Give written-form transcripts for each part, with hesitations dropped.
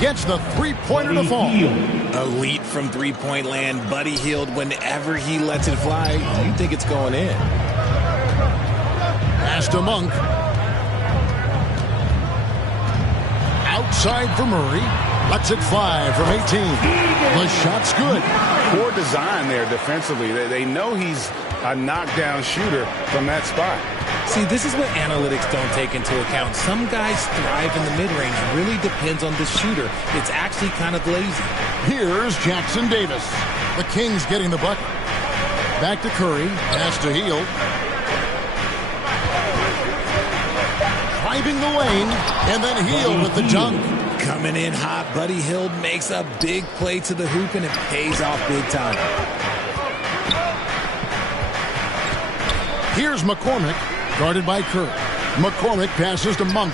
gets the three-pointer to fall. Elite from three-point land. Buddy Hield, whenever he lets it fly, you think it's going in. Pass to Monk. Outside for Murray. Lets it fly from 18. The shot's good. Poor design there defensively. They know he's a knockdown shooter from that spot. See, this is what analytics don't take into account. Some guys thrive in the mid-range. Really depends on the shooter. It's actually kind of lazy. Here's Jackson Davis. The Kings getting the bucket. Back to Curry. Pass to Hield. Driving the lane. And then Hield with the dunk. Coming in hot, Buddy Hield makes a big play to the hoop, and it pays off big time. Here's McCormick, guarded by Curry. McCormick passes to Monk.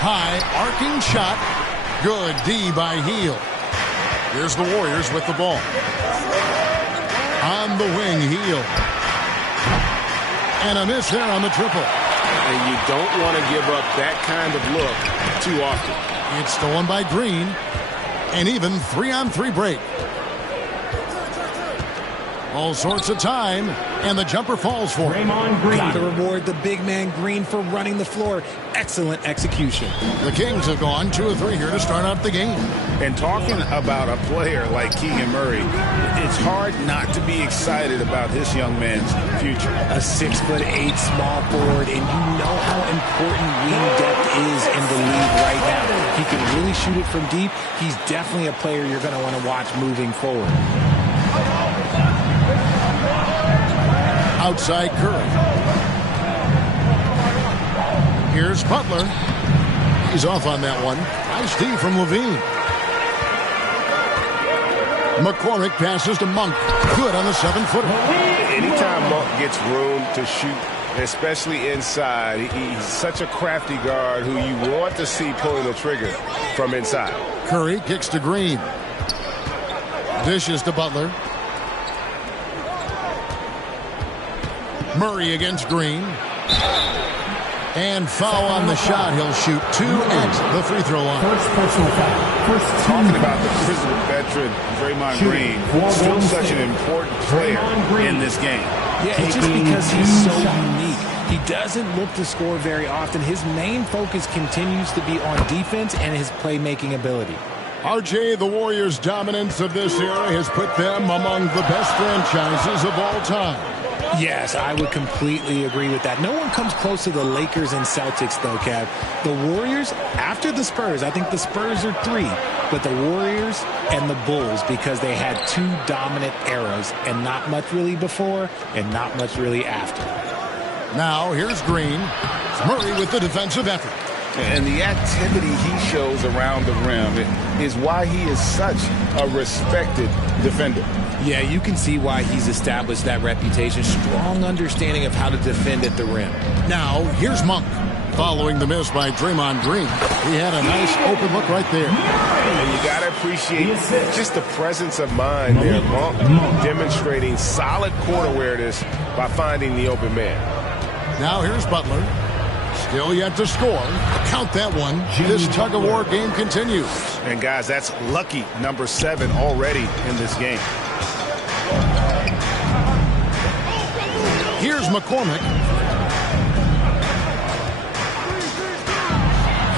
High, arcing shot. Good D by Hield. Here's the Warriors with the ball. On the wing, Hield. And a miss there on the triple. And you don't want to give up that kind of look too often. It's stolen by Green. An even 3-on-3 break. All sorts of time, and the jumper falls for him. Got to reward the big man Green for running the floor. Excellent execution. The Kings have gone 2 of 3 here to start out the game. And talking about a player like Keegan Murray, it's hard not to be excited about this young man's future. A 6'8" small forward, and you know how important wing depth is in the league right now. He can really shoot it from deep. He's definitely a player you're going to want to watch moving forward. Outside Curry. Here's Butler. He's off on that one. Nice D from Levine. McCormick passes to Monk. Good on the 7-footer. Anytime Monk gets room to shoot, especially inside, he's such a crafty guard who you want to see pulling the trigger from inside. Curry kicks to Green. Dishes to Butler. Murray against Green. And foul on the shot. He'll shoot 2 at the free throw line. First personal foul. Talking about the physical veteran, Draymond Green, still such an important player in this game. Yeah, it's just because he's so unique. He doesn't look to score very often. His main focus continues to be on defense and his playmaking ability. RJ, the Warriors' dominance of this era has put them among the best franchises of all time. Yes, I would completely agree with that. No one comes close to the Lakers and Celtics, though, Kev. The Warriors, after the Spurs, I think the Spurs are 3, but the Warriors and the Bulls, because they had 2 dominant eras, and not much really before and not much really after. Now, here's Green. It's Murray with the defensive effort. And the activity he shows around the rim is why he is such a respected defender. Yeah, you can see why he's established that reputation. Strong understanding of how to defend at the rim. Now, here's Monk. Following the miss by Draymond Green. He had a nice open look right there. And you got to appreciate just the presence of mind there. Monk demonstrating solid court awareness by finding the open man. Now here's Butler. Still yet to score. Count that one. This tug-of-war game continues. And, guys, that's lucky number 7 already in this game. Here's McCormick.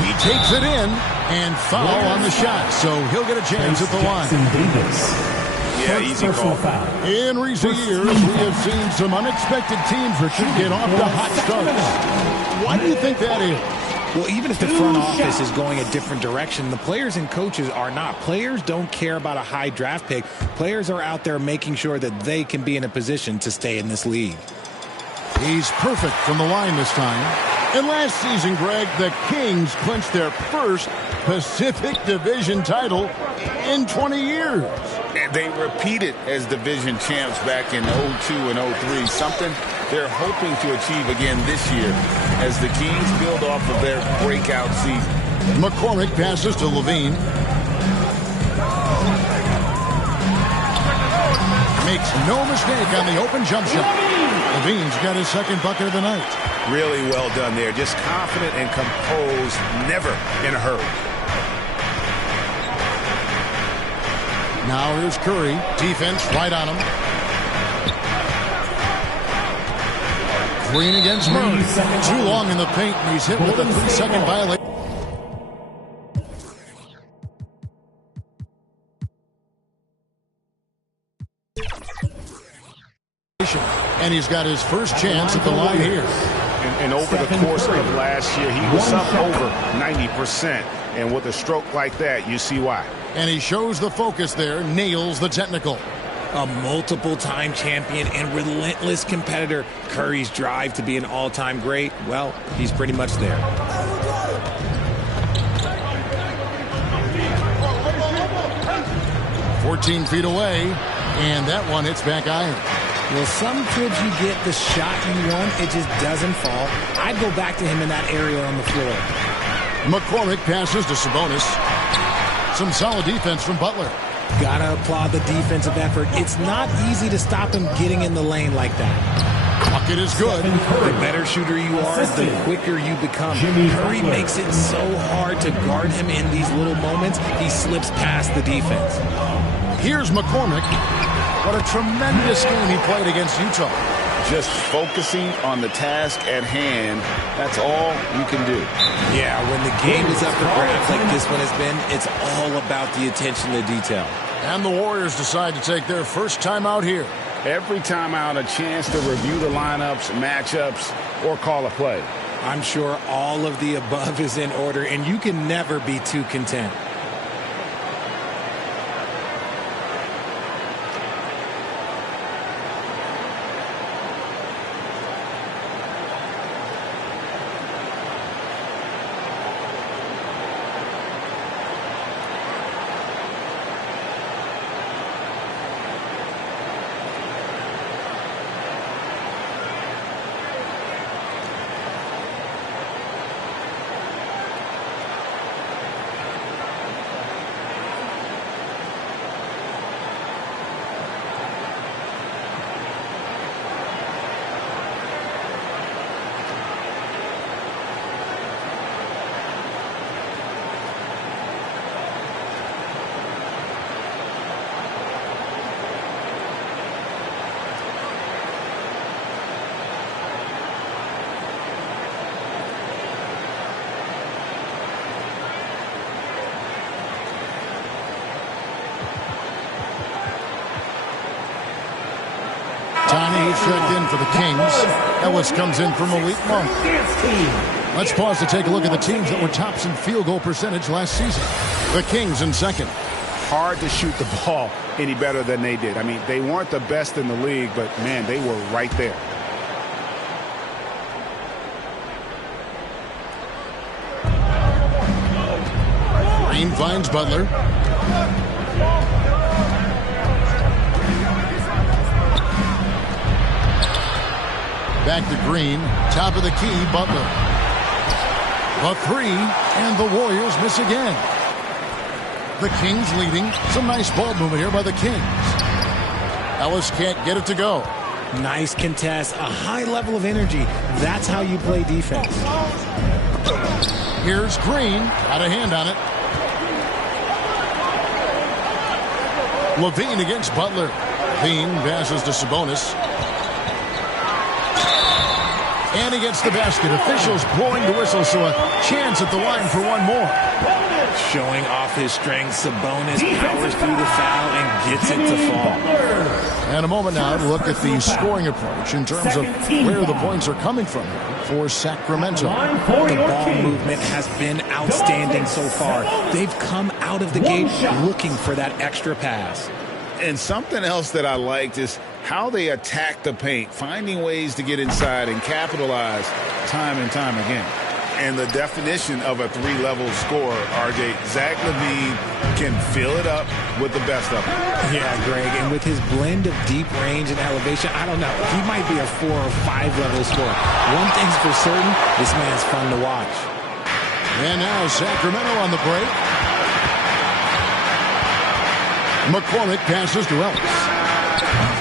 He takes it in and foul on the shot, so he'll get a chance at the line. Yeah, easy call. In recent years, we have seen some unexpected teams that should get off to hot starts. Why do you think that is? Well, even if the front office is going a different direction, the players and coaches are not. Players don't care about a high draft pick. Players are out there making sure that they can be in a position to stay in this league. He's perfect from the line this time. And last season, Greg, the Kings clinched their first Pacific Division title in 20 years. And they repeated as division champs back in 02 and 03, something they're hoping to achieve again this year as the Kings build off of their breakout season. McCormick passes to Levine. Makes no mistake on the open jump shot. Levine's got his second bucket of the night. Really well done there. Just confident and composed, never in a hurry. Now here's Curry. Defense right on him. Green against Murray. Too long in the paint, and he's hit with a 3-second violation. And he's got his first chance at the line here. And over the course of last year, he was up over 90%. And with a stroke like that, you see why. And he shows the focus there, nails the technical. A multiple-time champion and relentless competitor. Curry's drive to be an all-time great, well, he's pretty much there. "14 feet away, and that one hits back iron. Well, some kids, you get the shot you want, it just doesn't fall. I'd go back to him in that area on the floor. McCormick passes to Sabonis. Some solid defense from Butler. Gotta applaud the defensive effort. It's not easy to stop him getting in the lane like that. Bucket is good. The better shooter you are, the quicker you become. Curry makes it so hard to guard him in these little moments. He slips past the defense. Here's McCormick. What a tremendous game he played against Utah. Just focusing on the task at hand, that's all you can do. Yeah, when the game is up for grabs like this one has been, it's all about the attention to detail. And the Warriors decide to take their first time out here. Every time out, a chance to review the lineups, matchups, or call a play. I'm sure all of the above is in order, and you can never be too content. Tani checked in for the Kings. Ellis comes in from Malik Monk. Let's pause to take a look at the teams that were tops in field goal percentage last season. The Kings in second. Hard to shoot the ball any better than they did. I mean, they weren't the best in the league, but, man, they were right there. Green finds Butler. Back to Green. Top of the key, Butler. A three, and the Warriors miss again. The Kings leading. Some nice ball movement here by the Kings. Ellis can't get it to go. Nice contest, a high level of energy. That's how you play defense. Here's Green. Got a hand on it. Levine against Butler. Levine passes to Sabonis. And he gets the basket. Officials blowing the whistle, so a chance at the line for one more. Showing off his strength, Sabonis powers through the foul and gets it to fall. And a moment now to look at the scoring approach in terms of where the points are coming from for Sacramento. The ball movement has been outstanding so far. They've come out of the gate looking for that extra pass. And something else that I liked is how they attack the paint, finding ways to get inside and capitalize time and time again. And the definition of a three-level scorer, RJ, Zach LaVine can fill it up with the best of them. Yeah, Greg, and with his blend of deep range and elevation, I don't know, he might be a 4- or 5-level scorer. One thing's for certain, this man's fun to watch. And now Sacramento on the break. McCormick passes to Ellis.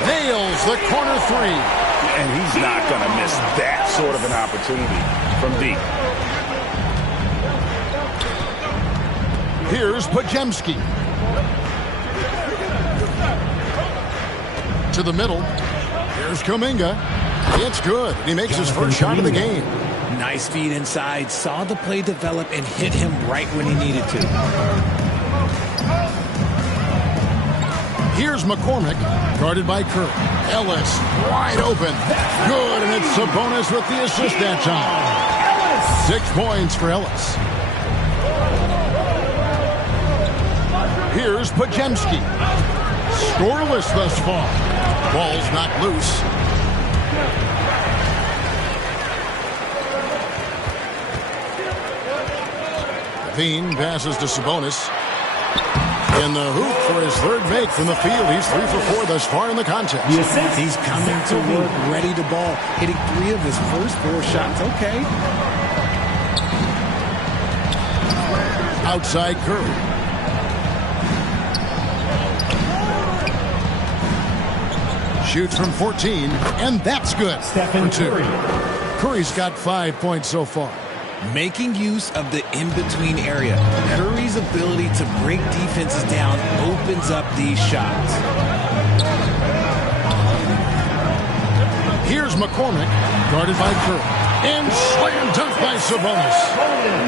Nails the corner three. And he's not going to miss that sort of an opportunity from deep. Here's Pajemski. To the middle. Here's Kuminga. It's good. He makes his first shot of the game. Nice feed inside. Saw the play develop and hit him right when he needed to. Here's McCormick, guarded by Kerr. Ellis, wide open. Good, and it's Sabonis with the assist that time. 6 points for Ellis. Here's Pajemski. Scoreless thus far. Ball's not loose. Veen passes to Sabonis. In the hoop for his third make from the field. He's 3 for 4 thus far in the contest. He's coming to work, ready to ball, hitting 3 of his first 4 shots. Okay. Outside Curry. Shoots from 14, and that's good for 2. Curry's got 5 points so far. Making use of the in-between area. Curry's ability to break defenses down opens up these shots. Here's McCormick, guarded by Curry. And slam dunk by Sabonis.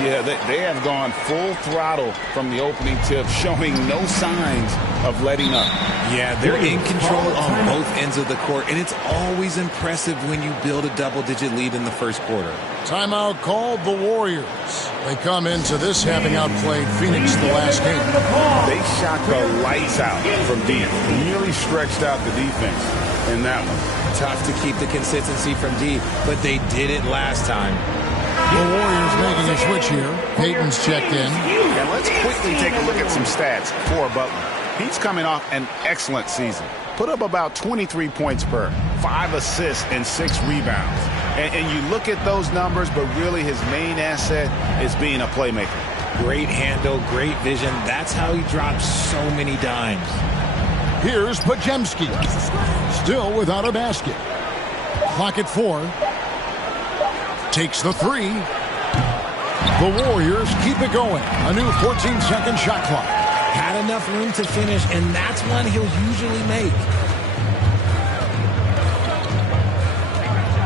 Yeah, they have gone full throttle from the opening tip, showing no signs of letting up. Yeah, they're in control on both ends of the court, and it's always impressive when you build a double-digit lead in the first quarter. Timeout called the Warriors. They come into this having outplayed Phoenix the last game. They shot the lights out from deep. Really stretched out the defense in that one. Tough to keep the consistency from deep, but they did it last time. The Warriors making a switch here. Payton's checked in. And let's quickly take a look at some stats for Butler. He's coming off an excellent season. Put up about 23 points per, 5 assists, and 6 rebounds. And you look at those numbers, but really his main asset is being a playmaker. Great handle, great vision. That's how he drops so many dimes. Here's Pajemski. Still without a basket. Clock at 4. Takes the 3. The Warriors keep it going. A new 14-second shot clock. Had enough room to finish, and that's one he'll usually make.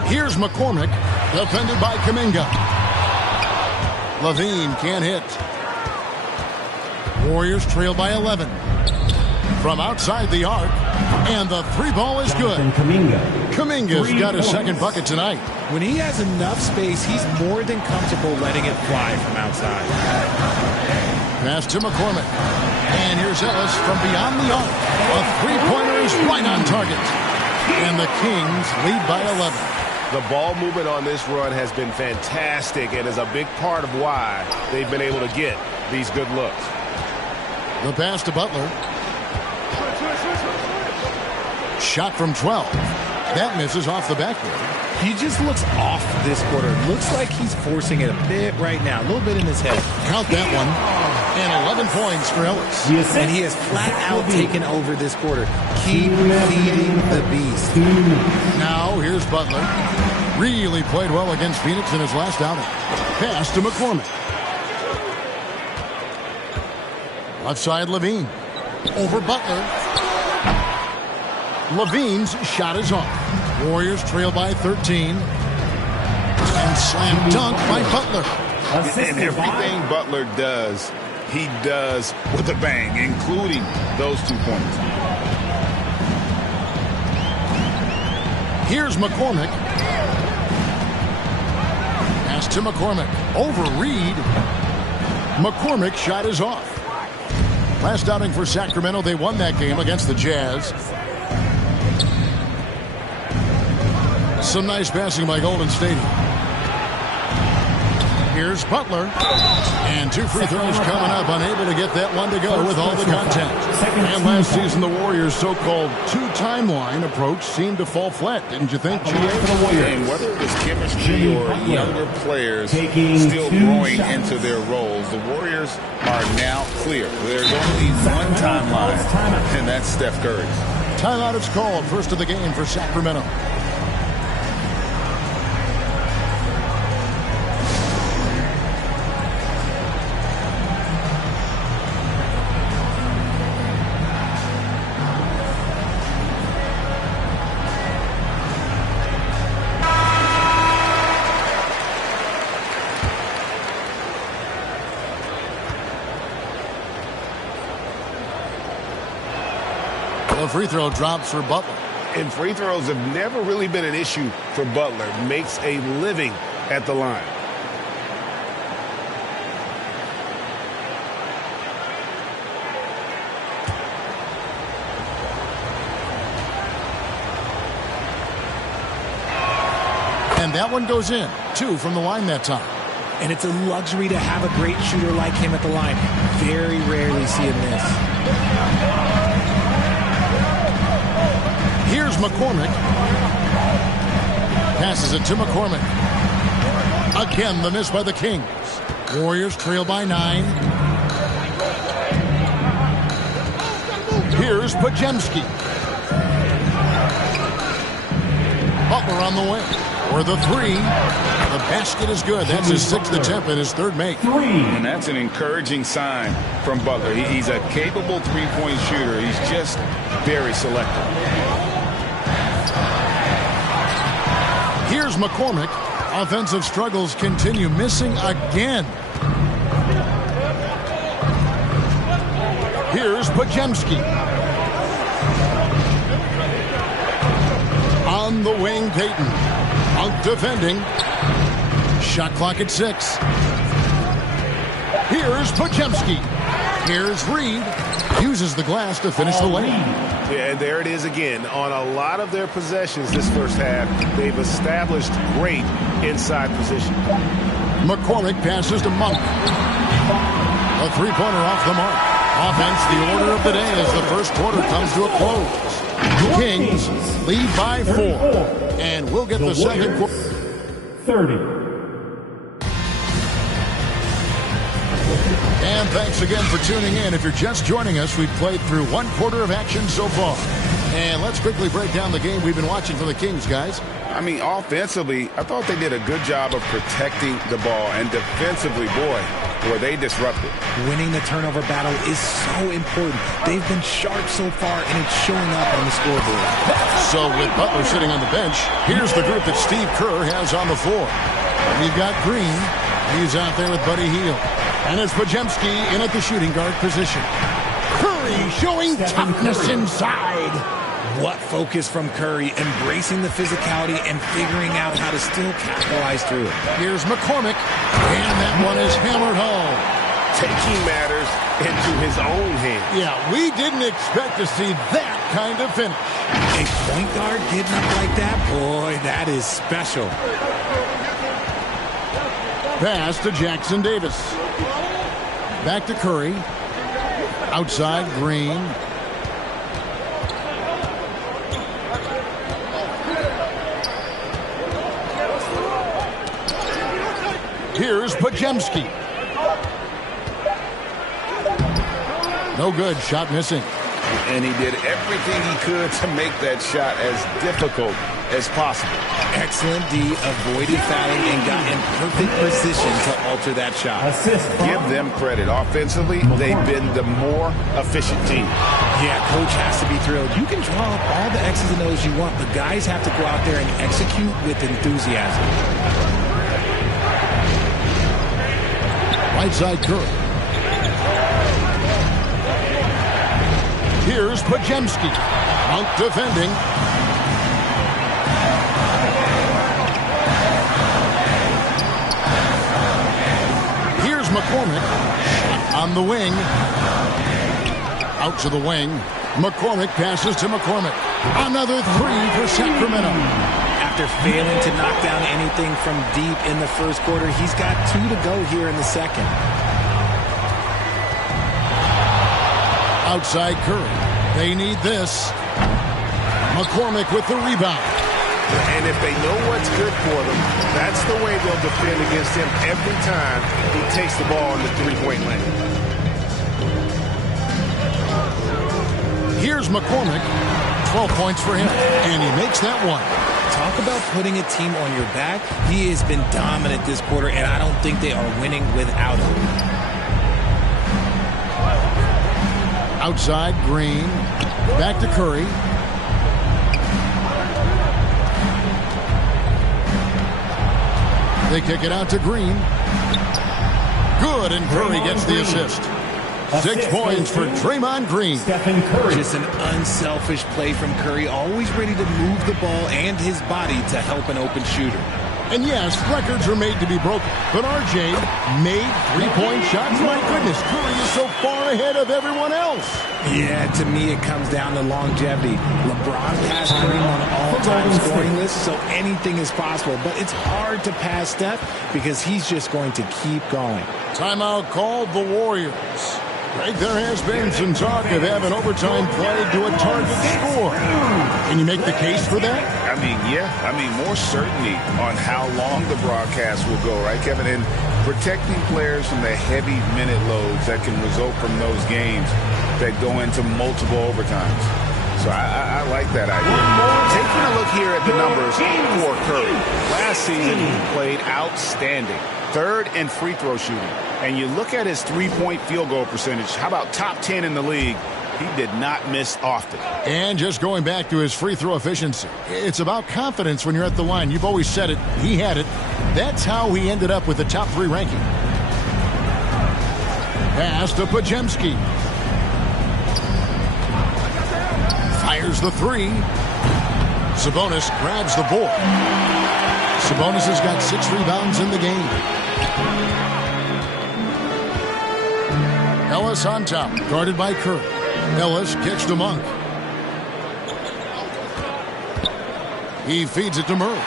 Here's McCormick, defended by Kuminga. Levine can't hit. Warriors trail by 11. From outside the arc, and the 3 ball is good. Kuminga's got his second bucket tonight. When he has enough space, he's more than comfortable letting it fly from outside. Pass to McCormick. And here's Ellis from beyond the arc. A 3-pointer is right on target. And the Kings lead by 11. The ball movement on this run has been fantastic and is a big part of why they've been able to get these good looks. The pass to Butler. Shot from 12. That misses off the backboard. He just looks off this quarter. Looks like he's forcing it a bit right now. A little bit in his head. Count that one. And 11 points for Ellis. And he has flat out taken over this quarter. Keep feeding the beast. Now here's Butler. Really played well against Phoenix in his last outing. Pass to McCormick. Left side Levine. Over Butler. Levine's shot is off. Warriors trail by 13. And slam dunk by Butler. And everything Butler does, he does with a bang, including those 2 points. Here's McCormick. Pass to McCormick. Over Reed. McCormick's shot is off. Last outing for Sacramento, they won that game against the Jazz. Some nice passing by Golden State. Here's Butler. And 2 free throws coming up. Unable to get that one to go with all the contact. And last season, the Warriors' so-called 2-timeline approach seemed to fall flat, didn't you think, GA? And whether it was chemistry or younger players still growing into their roles, the Warriors are now clear. There's only one timeline, and that's Steph Curry's. Timeout is called. First of the game for Sacramento. The free throw drops for Butler. And free throws have never really been an issue for Butler. Makes a living at the line. And that one goes in. 2 from the line that time. And it's a luxury to have a great shooter like him at the line. Very rarely see him miss. Here's McCormick. Passes it to McCormick. Again, the miss by the Kings. Warriors trail by 9. Here's Podziemski. Butler on the way. For the 3. The basket is good. That's his 6th attempt and his 3rd make. And that's an encouraging sign from Butler. He's a capable three-point shooter. He's just very selective. Here's McCormick. Offensive struggles continue. Missing again. Here's Podziemski. On the wing, Payton. Monk defending. Shot clock at 6. Here's Podziemski. Here's Reed. Uses the glass to finish the lane. Yeah, and there it is again. On a lot of their possessions this first half, they've established great inside position. McCormick passes to Monk. A three-pointer off the mark. Offense, the order of the day as the first quarter comes to a close. Kings lead by 4. And we'll get the second quarter. 30. And thanks again for tuning in. If you're just joining us, we've played through 1 quarter of action so far. And let's quickly break down the game we've been watching for the Kings, guys. I mean, offensively, I thought they did a good job of protecting the ball. And defensively, boy, were they disrupted. Winning the turnover battle is so important. They've been sharp so far, and it's showing up on the scoreboard. So with Butler sitting on the bench, here's the group that Steve Kerr has on the floor. We've got Green. He's out there with Buddy Hield. And it's Podziemski in at the shooting guard position. Curry showing toughness inside. What focus from Curry, embracing the physicality and figuring out how to still capitalize through it. Here's McCormick, and that one is hammered home. Taking matters into his own hands. Yeah, we didn't expect to see that kind of finish. A point guard getting up like that, boy, that is special. Pass to Jackson Davis. Back to Curry. Outside, Green. Here's Podziemski. No good. Shot missing. And he did everything he could to make that shot as difficult as possible. Excellent D, avoided fouling and got in perfect position to alter that shot. Give them credit. Offensively, they've been the more efficient team. Yeah, coach has to be thrilled. You can draw up all the X's and O's you want, but guys have to go out there and execute with enthusiasm. Right side Curry. Here's Podziemski. Out defending. Here's McCormick. On the wing. Out to the wing. McCormick passes to McCormick. Another 3 for Sacramento. After failing to knock down anything from deep in the first quarter, he's got 2 to go here in the second. Outside Curry. They need this. McCormick with the rebound. And if they know what's good for them, that's the way they'll defend against him every time he takes the ball in the three-point lane. Here's McCormick. 12 points for him. And he makes that one. Talk about putting a team on your back. He has been dominant this quarter, and I don't think they are winning without him. Outside, Green. Back to Curry. They kick it out to Green. Good, and Curry gets the assist. 6 points for Draymond Green. Just an unselfish play from Curry, always ready to move the ball and his body to help an open shooter. And yes, records are made to be broken, but RJ made 3-point shots. My goodness, Curry is so far ahead of everyone else. Yeah, to me it comes down to longevity. LeBron passed Curry on all-time scoring lists, so anything is possible. But it's hard to pass Steph because he's just going to keep going. Timeout called the Warriors. Greg, there has been some talk of having overtime played to a target score. Can you make the case for that? I mean, yeah. I mean, more certainty on how long the broadcast will go, right, Kevin? And protecting players from the heavy minute loads that can result from those games that go into multiple overtimes. So I like that idea. Taking a look here at the numbers for Curry. Last season, he played outstanding. Third in free throw shooting. And you look at his three-point field goal percentage. How about top 10 in the league? He did not miss often. And just going back to his free throw efficiency, it's about confidence when you're at the line. You've always said it. He had it. That's how he ended up with the top 3 ranking. Pass to Pajemski. Fires the 3. Sabonis grabs the board. Sabonis has got 6 rebounds in the game. Ellis on top, guarded by Curry. Ellis kicks to Monk. He feeds it to Murray.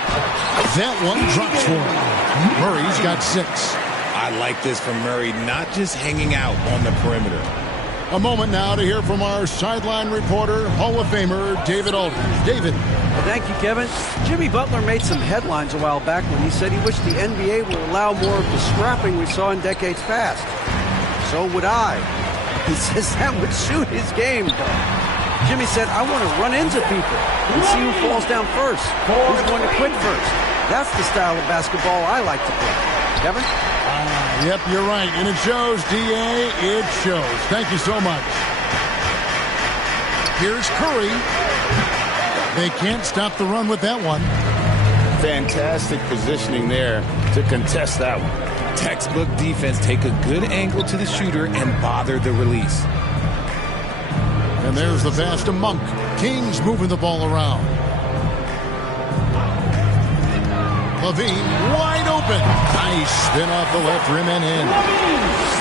That one drops for him. Murray's got 6. I like this from Murray, not just hanging out on the perimeter. A moment now to hear from our sideline reporter, Hall of Famer David Aldridge. David. Well, thank you, Kevin. Jimmy Butler made some headlines a while back when he said he wished the NBA would allow more of the scrapping we saw in decades past. So would I. He says that would suit his game, though. Jimmy said, I want to run into people and see who falls down first, who's going to quit first. That's the style of basketball I like to play. Kevin? Yep, you're right. And it shows, D.A. It shows. Thank you so much. Here's Curry. They can't stop the run with that one. Fantastic positioning there to contest that one. Textbook defense, take a good angle to the shooter and bother the release. And there's the pass to Monk. Kings moving the ball around. Levine wide open. Nice spin off the left rim and in.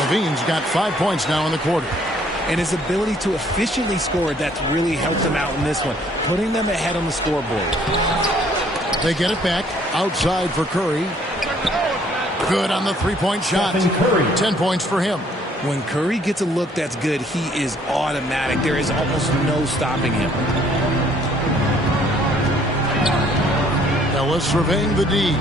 Levine's got 5 points now in the quarter. And his ability to efficiently score, that's really helped him out in this one, putting them ahead on the scoreboard. They get it back outside for Curry. Good on the 3-point shot. 10 points for him. When Curry gets a look that's good, he is automatic. There is almost no stopping him. Ellis surveying the D.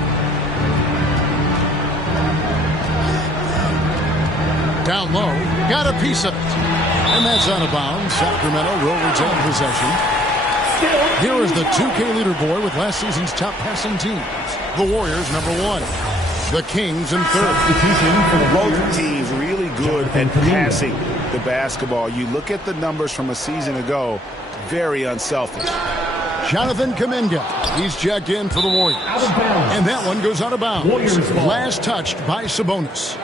Down low. Got a piece of it. And that's out of bounds. Sacramento will retain possession. Here is the 2K leaderboard with last season's top passing teams. The Warriors, number 1. The Kings in 3rd. Both teams really good at passing the basketball. You look at the numbers from a season ago, very unselfish. Jonathan Kuminga. He's checked in for the Warriors. And that one goes out of bounds. Last touched by Sabonis.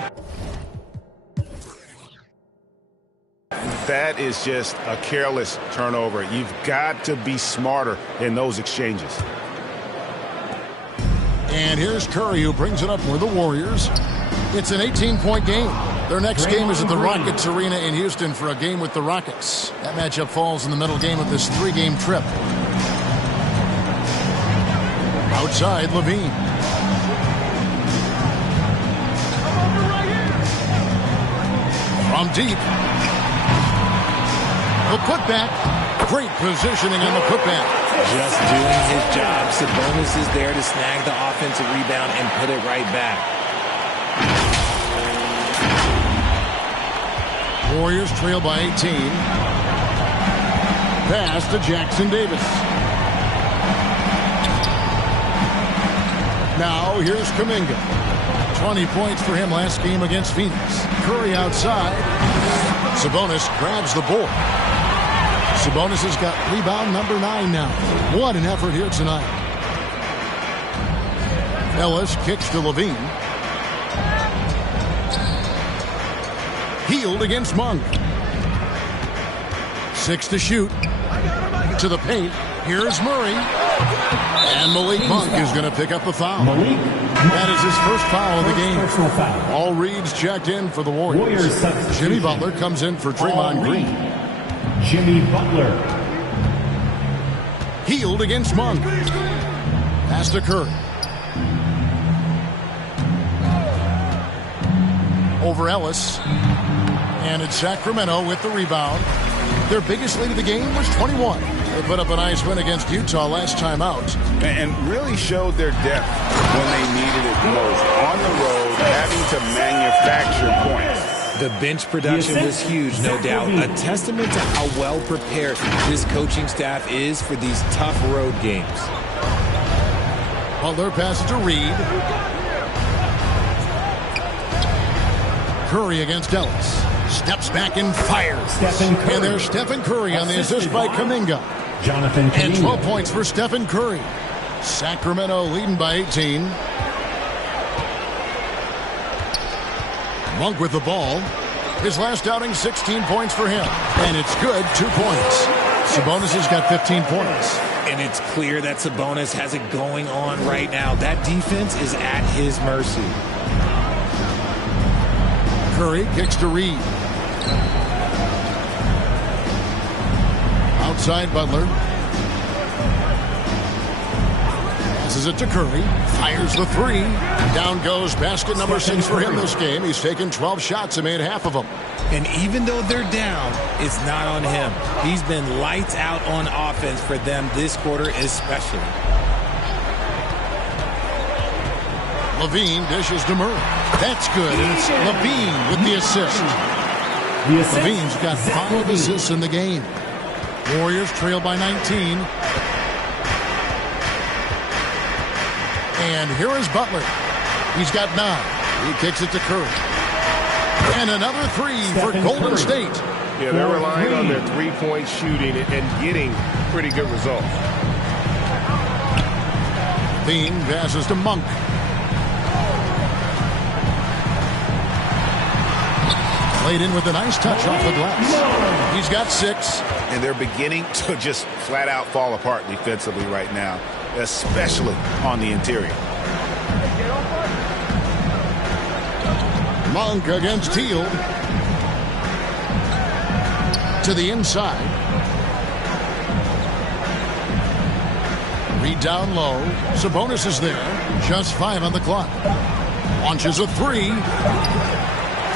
That is just a careless turnover. You've got to be smarter in those exchanges. And here's Curry, who brings it up for the Warriors. It's an 18-point game. Their next game is at the Rockets Arena in Houston for a game with the Rockets. That matchup falls in the middle game of this 3-game trip. Outside, Levine. From deep. The putback. Great positioning on the putback. Just doing his job. Sabonis is there to snag the offensive rebound and put it right back. Warriors trail by 18. Pass to Jackson Davis. Now here's Kuminga. 20 points for him last game against Phoenix. Curry outside. Sabonis grabs the board. Sabonis has got rebound number 9 now. What an effort here tonight. Ellis kicks to Levine. He Healed against Monk. 6 to shoot. To the paint. Here's Murray. And Malik Monk is going to pick up the foul. That is his first foul of the game. All Reeds checked in for the Warriors. Jimmy Butler comes in for Draymond Green. Jimmy Butler. Healed against Monk. Pass to Curry. Over Ellis. And it's Sacramento with the rebound. Their biggest lead of the game was 21. They put up a nice win against Utah last time out. And really showed their depth when they needed it most. On the road, having to manufacture points. The bench production was huge, no doubt. A testament to how well prepared this coaching staff is for these tough road games. Butler passes to Reed. Curry against Ellis. Steps back and fires. And there's Stephen Curry on the assist by Kuminga. Jonathan And 12 points for Stephen Curry. Sacramento leading by 18. Monk with the ball. His last outing, 16 points for him. And it's good, 2 points. Sabonis has got 15 points. And it's clear that Sabonis has it going on right now. That defense is at his mercy. Curry kicks to Reed. Outside Butler. Passes it to Curry. Fires the 3. Down goes basket number 6 for him this game. He's taken 12 shots and made half of them. And even though they're down, it's not on him. He's been lights out on offense for them this quarter especially. Levine dishes to Murray. That's good. And it's Levine with the assist. Levine's got 5 assists in the game. Warriors trail by 19. And here is Butler. He's got 9. He kicks it to Curry. And another 3 for Golden State. Yeah, they're relying on their three-point shooting and getting pretty good results. Levine passes to Monk. Played in with a nice touch off the glass. He's got 6. And they're beginning to just flat out fall apart defensively right now, especially on the interior. Monk against Teal. To the inside. Reed down low. Sabonis is there. Just 5 on the clock. Launches a 3.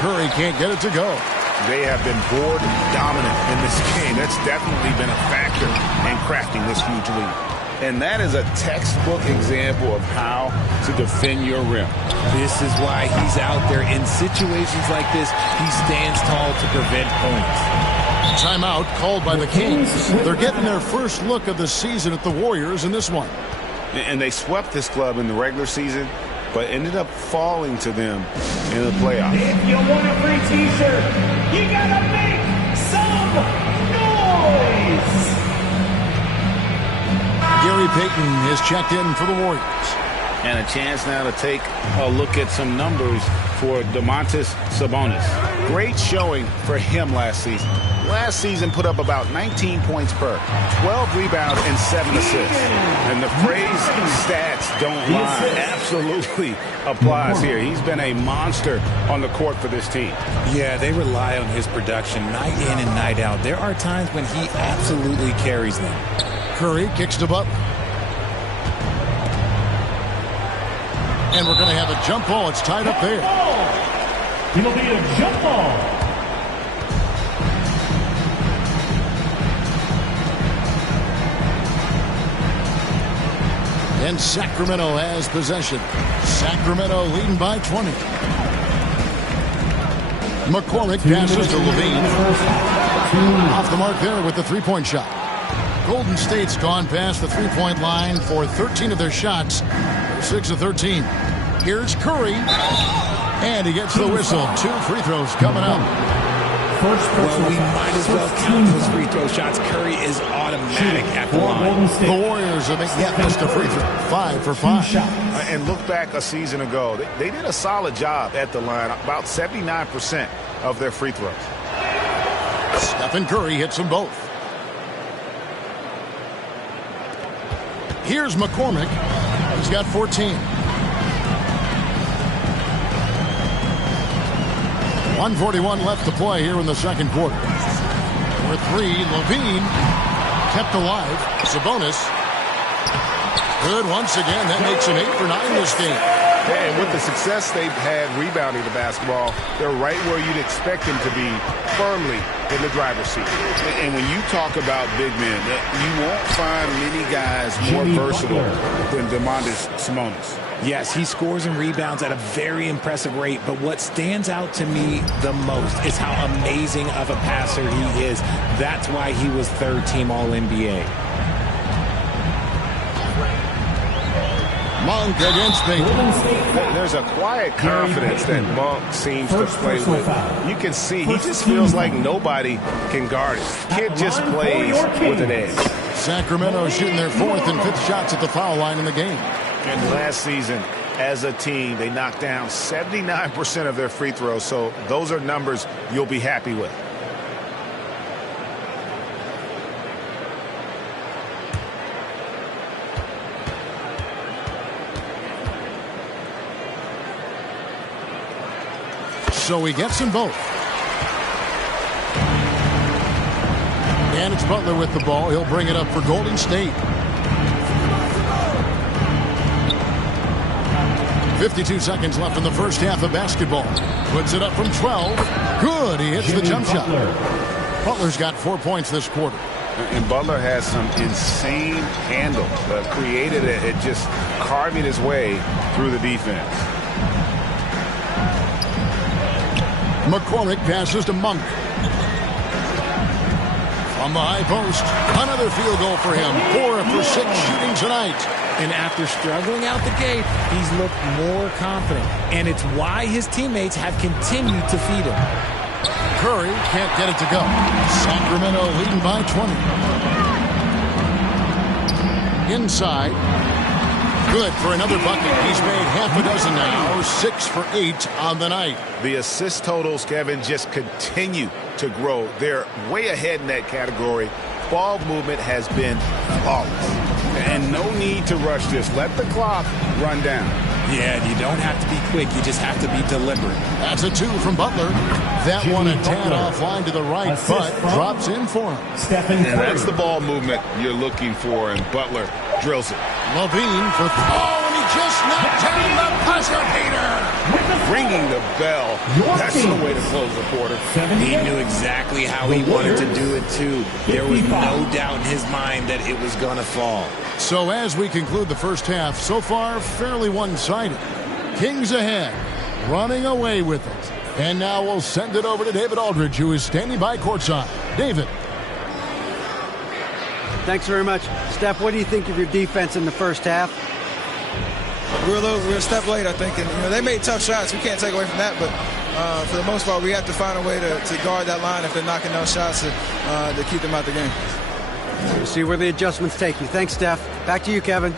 Curry can't get it to go. They have been board dominant in this game. That's definitely been a factor in crafting this huge lead. And that is a textbook example of how to defend your rim. This is why he's out there in situations like this. He stands tall to prevent points. Timeout called by the Kings. They're getting their first look of the season at the Warriors in this one. And they swept this club in the regular season, but ended up falling to them in the playoffs. If you want a free t-shirt, you gotta make some noise! Gary Payton is checked in for the Warriors. And a chance now to take a look at some numbers for Domantas Sabonis. Great showing for him last season. Last season put up about 19 points per, 12 rebounds, and 7 assists. And the phrase stats don't lie absolutely applies here. He's been a monster on the court for this team. Yeah, they rely on his production night in and night out. There are times when he absolutely carries them. Curry kicks to Butler. And we're going to have a jump ball. It's tied up there. It'll be a jump ball. And Sacramento has possession. Sacramento leading by 20. McCormick passes to Levine. Off the mark there with the three-point shot. Golden State's gone past the three-point line for 13 of their shots. They're 6 of 13. Here's Curry. And he gets the whistle. 2 free throws coming up. Well, we might as well count those free throw shots. Curry is automatic at the line. The Warriors are making that just a free throw. 5 for 5. And look back a season ago. They did a solid job at the line. About 79% of their free throws. Stephen Curry hits them both. Here's McCormick. He's got 14. 1:41 left to play here in the second quarter. For 3, Levine kept alive. Sabonis. Good once again. That makes him 8 for 9 this game. And with the success they've had rebounding the basketball, they're right where you'd expect them to be, firmly in the driver's seat. And when you talk about big men, you won't find many guys more versatile than Domantas Sabonis. Yes, he scores and rebounds at a very impressive rate, but what stands out to me the most is how amazing of a passer he is. That's why he was third-team All-NBA. Monk against Baker. There's a quiet confidence that Monk seems to play with. You can see he just feels like nobody can guard him. Kid just plays with an edge. Sacramento shooting their 4th and 5th shots at the foul line in the game. And last season, as a team, they knocked down 79% of their free throws. So those are numbers you'll be happy with. So he gets them both. And it's Butler with the ball. He'll bring it up for Golden State. 52 seconds left in the first half of basketball. Puts it up from 12. Good. He hits the jump shot. Butler's got 4 points this quarter. And Butler has some insane handle. Created it just carving his way through the defense. McCormick passes to Monk. From the high post, another field goal for him. 4 for 6 shooting tonight. And after struggling out the gate, he's looked more confident. And it's why his teammates have continued to feed him. Curry can't get it to go. Sacramento leading by 20. Inside. Good for another bucket. He's made half a dozen now. 6 for 8 on the night. The assist totals, Kevin, just continue to grow. They're way ahead in that category. Ball movement has been flawless. And no need to rush this. Let the clock run down. Yeah, you don't have to be quick. You just have to be deliberate. That's a 2 from Butler. That one a tad offline to the right, but drops in for him. And that's the ball movement you're looking for, and Butler drills it. Levine for... Oh, and he just knocked down the buzzer beater. Ringing the bell. That's the way to close the quarter. He knew exactly how he wanted to do it, too. There was no doubt in his mind that it was going to fall. So as we conclude the first half, so far fairly one-sided. Kings ahead, running away with it. And now we'll send it over to David Aldridge, who is standing by courtside. David. Thanks very much. Steph, what do you think of your defense in the first half? We're a step late, I think. And, they made tough shots. We can't take away from that. But for the most part, we have to find a way to guard that line if they're knocking down shots to keep them out the game. We'll see where the adjustments take you. Thanks, Steph. Back to you, Kevin.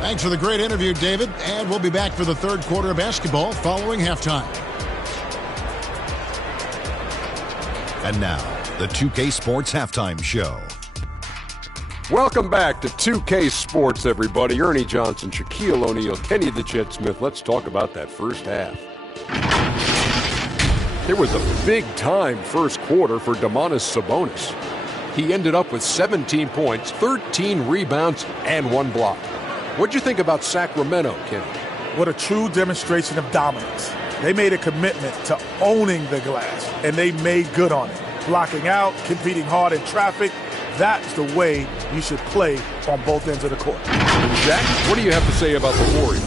Thanks for the great interview, David. And we'll be back for the third quarter of basketball following halftime. And now, the 2K Sports Halftime Show. Welcome back to 2K Sports, everybody. Ernie Johnson, Shaquille O'Neal, Kenny the Jet Smith. Let's talk about that first half. It was a big-time first quarter for Domantas Sabonis. He ended up with 17 points, 13 rebounds, and 1 block. What'd you think about Sacramento, Kenny? What a true demonstration of dominance. They made a commitment to owning the glass, and they made good on it. Blocking out, competing hard in traffic. That's the way you should play on both ends of the court. Jack, what do you have to say about the Warriors?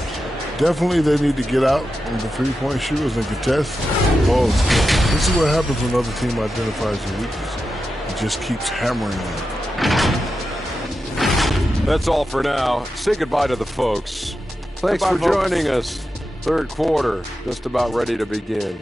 Definitely they need to get out on the three-point shooters and contest the balls. This is what happens when another team identifies a weakness. It just keeps hammering on it. That's all for now. Say goodbye to the folks. Thanks for joining us. Third quarter, just about ready to begin.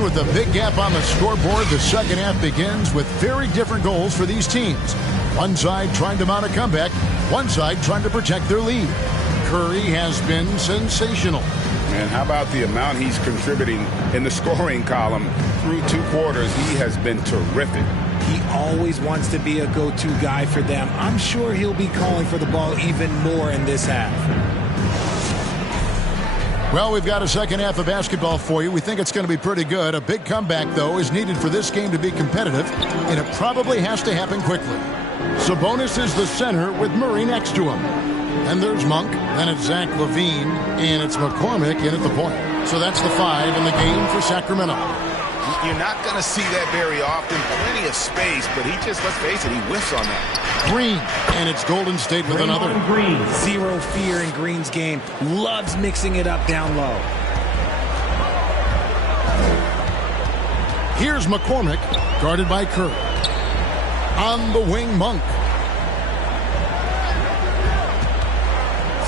And with a big gap on the scoreboard, the second half begins with very different goals for these teams. One side trying to mount a comeback, one side trying to protect their lead. Curry has been sensational. And how about the amount he's contributing in the scoring column through 2 quarters? He has been terrific. He always wants to be a go-to guy for them. I'm sure he'll be calling for the ball even more in this half. Well, we've got a second half of basketball for you. We think it's going to be pretty good. A big comeback, though, is needed for this game to be competitive, and it probably has to happen quickly. Sabonis is the center with Murray next to him. And there's Monk, then it's Zach LaVine, and it's McCormick in at the point. So that's the 5 in the game for Sacramento. You're not going to see that very often. Plenty of space, but he just, let's face it, he whiffs on that. Green, and it's Golden State with another. Green. Zero fear in Green's game. Loves mixing it up down low. Here's McCormick, guarded by Curry. On the wing, Monk.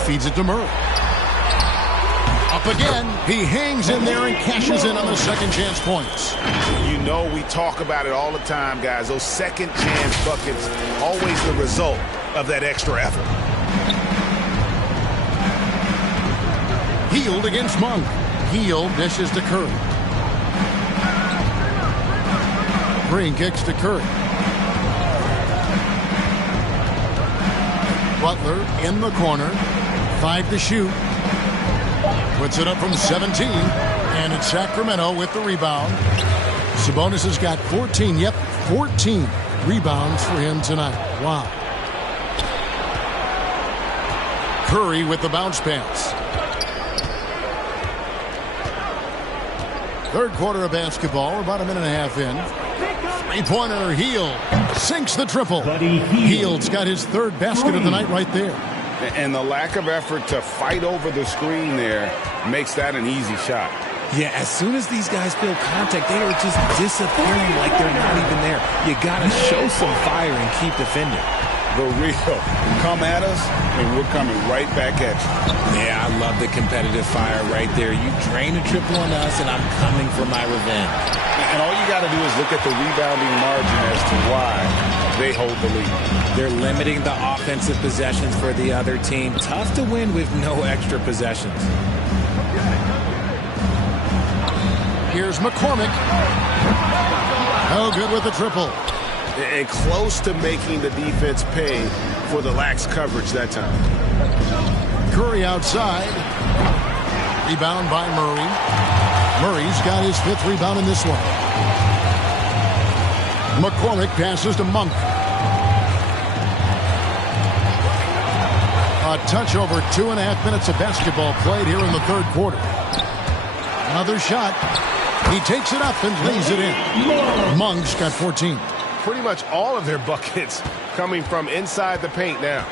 Feeds it to Murray. Up again. He hangs in there and cashes in on the second chance points. You know we talk about it all the time, guys. Those second chance buckets, always the result of that extra effort. Hield against Monk. Hield dishes to Curry. Green kicks to Curry. Butler in the corner. 5 to shoot. Puts it up from 17. And it's Sacramento with the rebound. Sabonis has got 14. Yep, 14 rebounds for him tonight. Wow. Curry with the bounce pass. Third quarter of basketball. We're about a minute and a half in. Three-pointer, Hield sinks the triple. Hield's got his third basket of the night right there. And the lack of effort to fight over the screen there makes that an easy shot. Yeah, as soon as these guys feel contact, they are just disappearing like they're not even there. You got to show some fire and keep defending. The real come at us, and we're coming right back at you. Yeah, I love the competitive fire right there. You drain a triple on us, and I'm coming for my revenge. And all you got to do is look at the rebounding margin as to why they hold the lead. They're limiting the offensive possessions for the other team. Tough to win with no extra possessions. Here's McCormick. Oh, good with the triple. And close to making the defense pay for the lax coverage that time. Curry outside. Rebound by Murray. Murray's got his 5th rebound in this one. McCormick passes to Monk. A touch over 2.5 minutes of basketball played here in the third quarter. Another shot. He takes it up and lays it in. Monk's got 14. Pretty much all of their buckets coming from inside the paint now.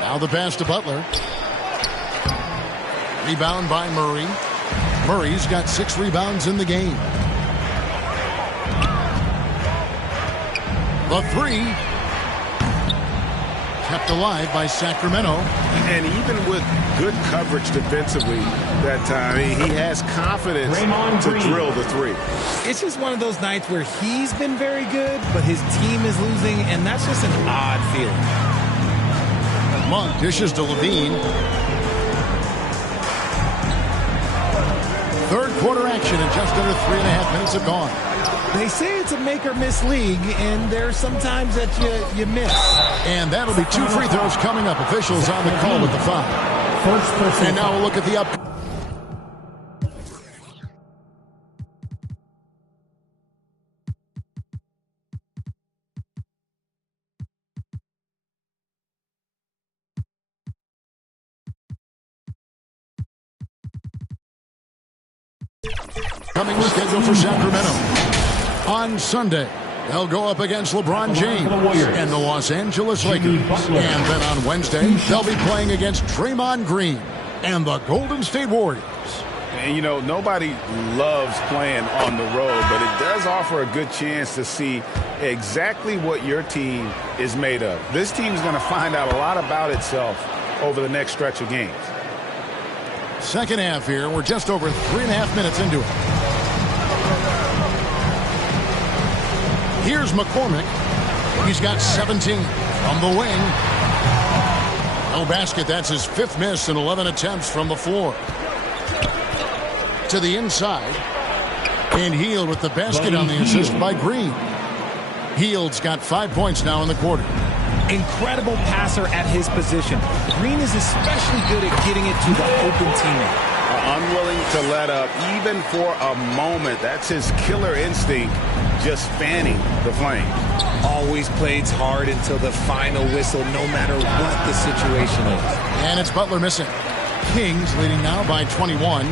Now the pass to Butler. Rebound by Murray. Murray's got 6 rebounds in the game. The 3. Kept alive by Sacramento. And even with good coverage defensively that time, he has confidence to drill the 3. It's just one of those nights where he's been very good, but his team is losing, and that's just an odd feeling. Monk dishes to LaVine. Third quarter action, and just under 3.5 minutes have gone. They say it's a make-or-miss league, and there's some times that you miss. And that'll be 2 free throws coming up. Officials on the call with the foul. And now we'll look at the up. Coming schedule for Sacramento. On Sunday, they'll go up against LeBron James and the Los Angeles Lakers. And then on Wednesday, they'll be playing against Draymond Green and the Golden State Warriors. And, you know, nobody loves playing on the road, but it does offer a good chance to see exactly what your team is made of. This team's going to find out a lot about itself over the next stretch of games. Second half here. We're just over 3.5 minutes into it. Here's McCormick. He's got 17 from the wing. No basket. That's his 5th miss in 11 attempts from the floor. To the inside. And Hield with the basket on the assist by Green. Hield's got 5 points now in the quarter. Incredible passer at his position. Green is especially good at getting it to the open teammate. Unwilling to let up even for a moment. That's his killer instinct, just fanning the flame. Always plays hard until the final whistle, no matter what the situation is. And it's Butler missing. Kings leading now by 21.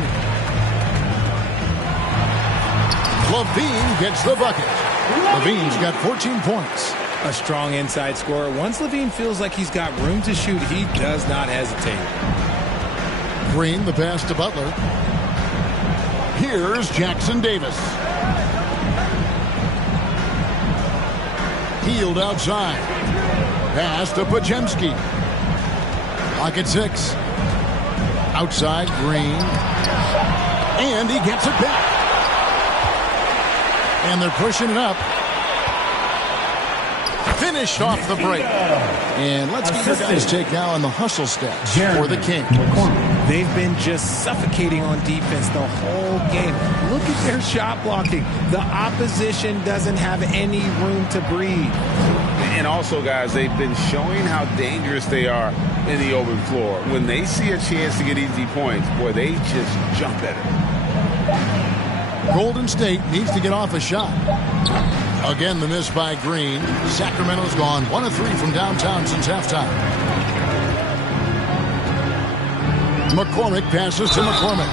LaVine gets the bucket. LaVine's got 14 points. A strong inside scorer. Once LaVine feels like he's got room to shoot, he does not hesitate. Green, the pass to Butler. Here's Jackson Davis. Hield outside. Pass to Podziemski. Clock at 6. Outside, Green. And he gets it back. And they're pushing it up. Finished off the break. And let's get your guys' take now on the hustle stats for the Kings. They've been just suffocating on defense the whole game. Look at their shot blocking. The opposition doesn't have any room to breathe. And also, guys, they've been showing how dangerous they are in the open floor. When they see a chance to get easy points, boy, they just jump at it. Golden State needs to get off a shot. Again, the miss by Green. Sacramento's gone 1 of 3 from downtown since halftime. McCormick passes to McCormick.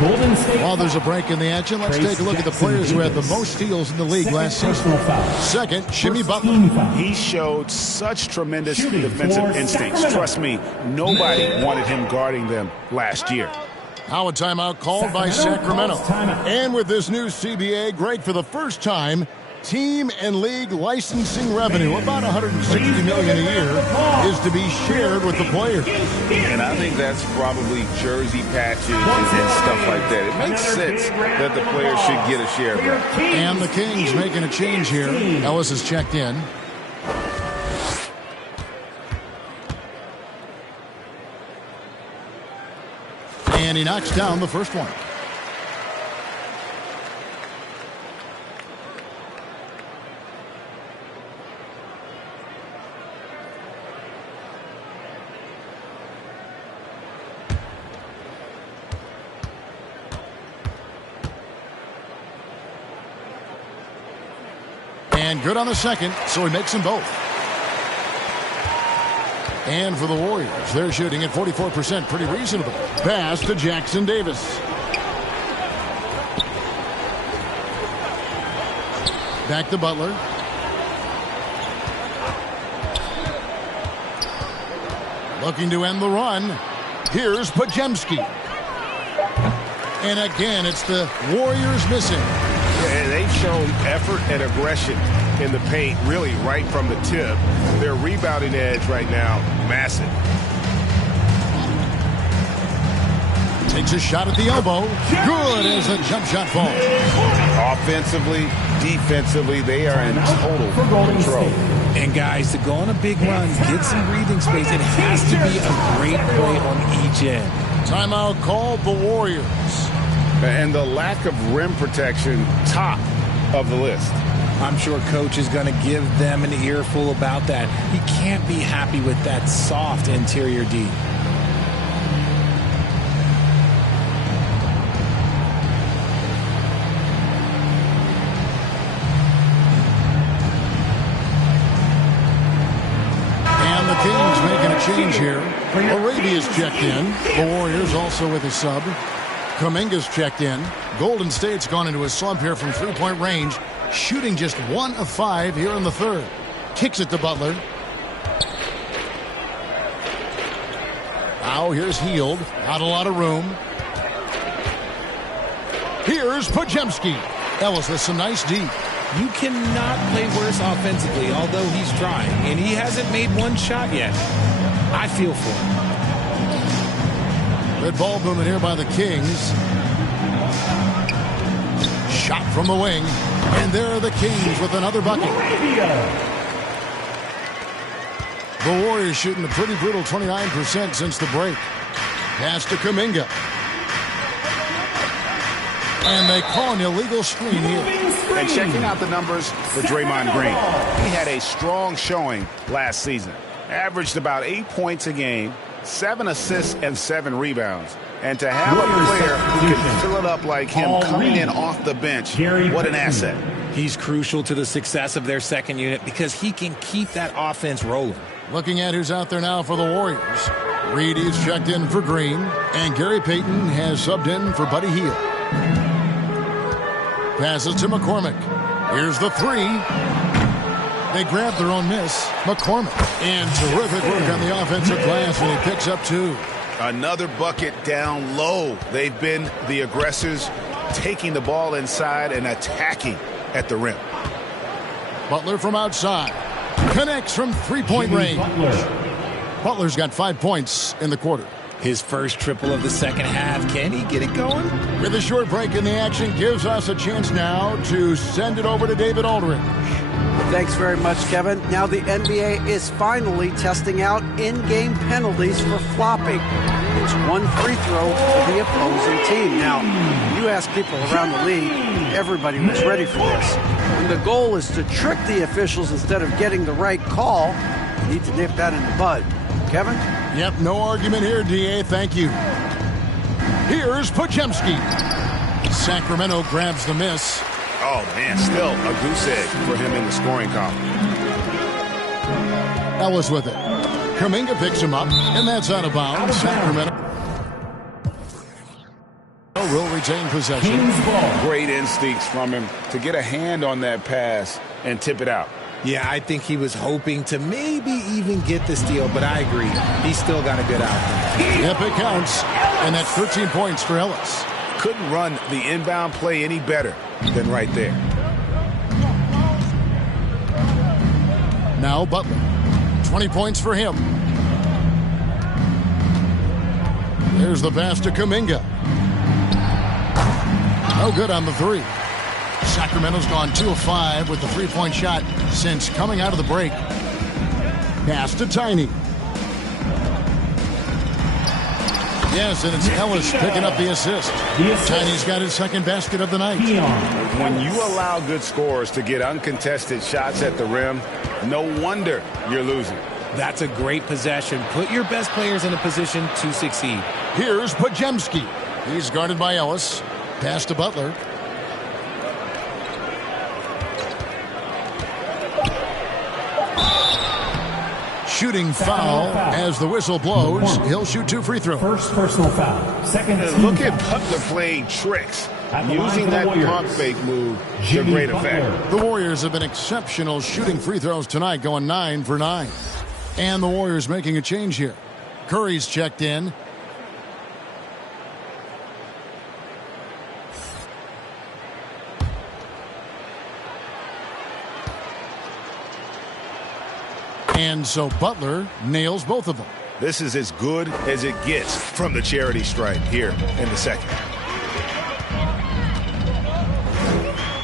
Golden State. While there's a break in the action, let's take a look at the players who had the most steals in the league last season. Second, Jimmy Butler. He showed such tremendous defensive instincts. Trust me, nobody wanted him guarding them last year. Now a timeout called by Sacramento. And with this new CBA, great for the first time, team and league licensing revenue, about $160 million a year, is to be shared with the players. And I think that's probably jersey patches and stuff like that. It makes sense that the players should get a share of that. And the Kings making a change here. Ellis has checked in. And he knocks down the first one. And good on the second, so he makes them both. And for the Warriors, they're shooting at 44%, pretty reasonable. Pass to Jackson Davis. Back to Butler. Looking to end the run. Here's Podziemski. And again, it's the Warriors missing. And they've shown effort and aggression in the paint, really right from the tip. Their rebounding edge right now, massive. Takes a shot at the elbow. Good as the jump shot falls. Offensively, defensively, they are in total control. And guys, to go on a big run, get some breathing space, it has to be a great play on each end. Timeout called the Warriors. And the lack of rim protection, top of the list. I'm sure coach is going to give them an earful about that. He can't be happy with that soft interior D. And the Kings making a change here. Arabia's checked in. The Warriors also with a sub. Kuminga's checked in. Golden State's gone into a slump here from three-point range, shooting just 1 of 5 here in the third. Kicks it to Butler. Now here's Hield. Not a lot of room. Here's Podziemski. Ellis with some nice D. You cannot play worse offensively, although he's trying, and he hasn't made one shot yet. I feel for him. Good ball movement here by the Kings. Shot from the wing. And there are the Kings with another bucket. The Warriors shooting a pretty brutal 29% since the break. Pass to Kuminga. And they call an illegal screen here. And checking out the numbers for Draymond Green. He had a strong showing last season. Averaged about 8 points a game, 7 assists, and 7 rebounds. And to have a player who can fill it up like him coming in off the bench, what an asset. He's crucial to the success of their second unit because he can keep that offense rolling. Looking at who's out there now for the Warriors. Reed is checked in for Green, and Gary Payton has subbed in for Buddy Hield. Passes to McCormick. Here's the three. They grab their own miss. McCormick. And terrific work on the offensive glass, and he picks up 2. Another bucket down low. They've been the aggressors, taking the ball inside and attacking at the rim. Butler from outside. Connects from three-point range. Butler's got 5 points in the quarter. His first triple of the second half. Can he get it going? With a short break in the action, gives us a chance now to send it over to David Aldridge. Thanks very much, Kevin. Now the NBA is finally testing out in-game penalties for flopping. It's 1 free throw for the opposing team. Now, you ask people around the league, everybody was ready for this. And the goal is to trick the officials instead of getting the right call. You need to nip that in the bud. Kevin? Yep, no argument here, DA. Thank you. Here's Podziemski. Sacramento grabs the miss. Oh, man, still a goose egg for him in the scoring column. Ellis with it. Kuminga picks him up, and that's out of bounds. Sacramento will retain possession. Great instincts from him to get a hand on that pass and tip it out. Yeah, I think he was hoping to maybe even get the steal, but I agree. He's still got a good outcome. Yep, it counts. And that's 13 points for Ellis. Couldn't run the inbound play any better than right there. Now Butler. 20 points for him. There's the pass to Kuminga. No good on the three. Sacramento's gone 2 of 5 with the three-point shot since coming out of the break. Pass to Tiny. Yes, and it's Ellis picking up the assist. Tiny's got his second basket of the night. When you allow good scorers to get uncontested shots at the rim, no wonder you're losing. That's a great possession. Put your best players in a position to succeed. Here's Podziemski. He's guarded by Ellis. Pass to Butler. Shooting foul as the whistle blows. He'll shoot 2 free throws. First personal foul. Second. Look at Butler playing tricks, using that pump fake move to great effect. The Warriors have been exceptional shooting free throws tonight, going 9 for 9. And the Warriors making a change here. Curry's checked in. And so Butler nails both of them. This is as good as it gets from the charity stripe here in the second.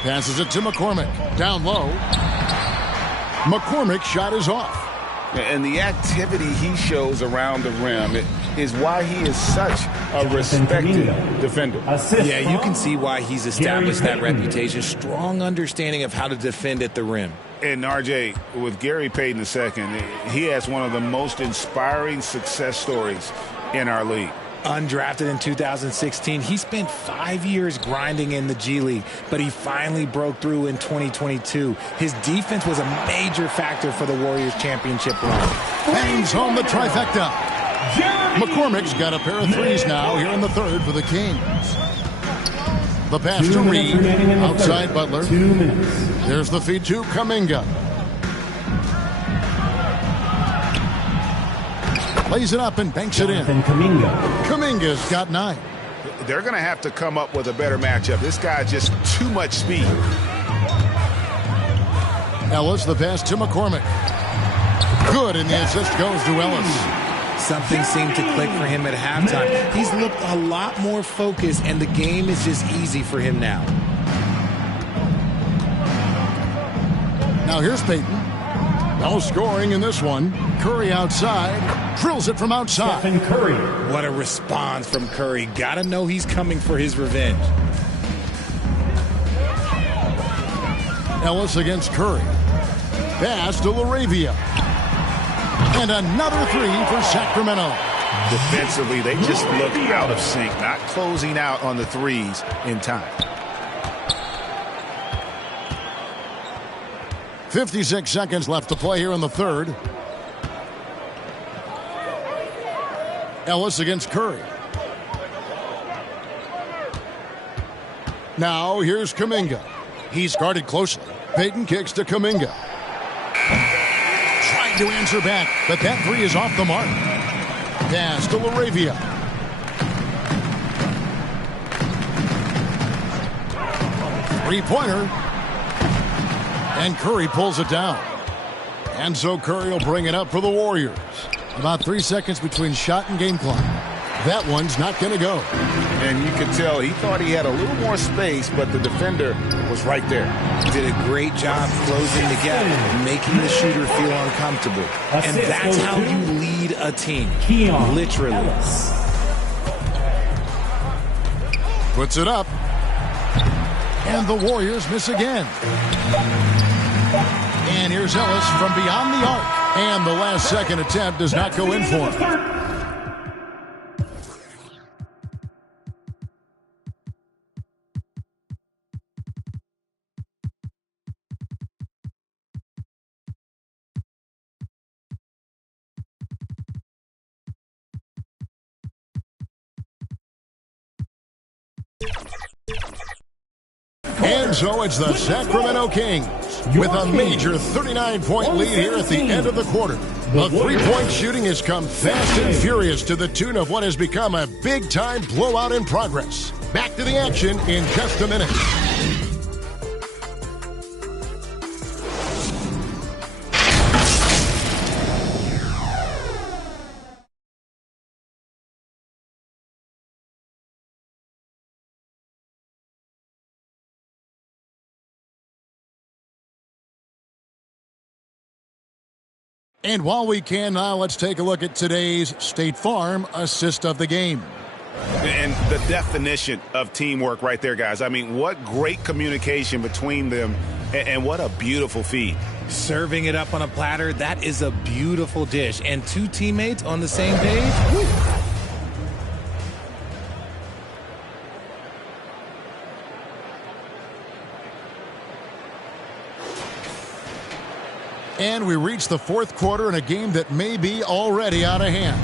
Passes it to McCormick. Down low. McCormick's shot is off. And the activity he shows around the rim is why he is such a respected defender. Yeah, you can see why he's established that reputation. Strong understanding of how to defend at the rim. And RJ, with Gary Payton II, he has one of the most inspiring success stories in our league. Undrafted in 2016, he spent 5 years grinding in the G League, but he finally broke through in 2022. His defense was a major factor for the Warriors' championship run. Bangs home the trifecta. McCormick's got a pair of threes now here in the third for the Kings. The pass to Reed, outside Butler. 2 minutes. There's the feed to Kuminga. Lays it up and banks it in. Kuminga's got 9. They're going to have to come up with a better matchup. This guy just too much speed. Ellis, the pass to McCormick. Good, and the assist goes to Ellis. Something seemed to click for him at halftime. He's looked a lot more focused, and the game is just easy for him now. Now here's Payton. No scoring in this one. Curry outside. Drills it from outside. Stephen Curry. What a response from Curry. Gotta know he's coming for his revenge. Ellis against Curry. Pass to Laravia. And another three for Sacramento. Defensively, they just look out of sync, not closing out on the threes in time. 56 seconds left to play here in the third. Ellis against Curry. Now here's Kuminga. He's guarded closely. Payton kicks to Kuminga. Trying to answer back, but that three is off the mark. Pass to Laravia. Three-pointer. And Curry pulls it down. And so Curry will bring it up for the Warriors. About 3 seconds between shot and game clock. That one's not going to go. And you could tell he thought he had a little more space, but the defender was right there. Did a great job closing the gap, making the shooter feel uncomfortable. And that's how you lead a team. Literally. Puts it up. And the Warriors miss again. And here's Ellis from beyond the arc. And the last second attempt does not go in for him. And so it's the Sacramento Kings with a major 39-point lead here at the end of the quarter. The three-point shooting has come fast and furious to the tune of what has become a big-time blowout in progress. Back to the action in just a minute. And while we can now, let's take a look at today's State Farm assist of the game. And the definition of teamwork right there, guys. I mean, what great communication between them, and what a beautiful feed. Serving it up on a platter, that is a beautiful dish. And two teammates on the same page. Woo. And we reach the fourth quarter in a game that may be already out of hand.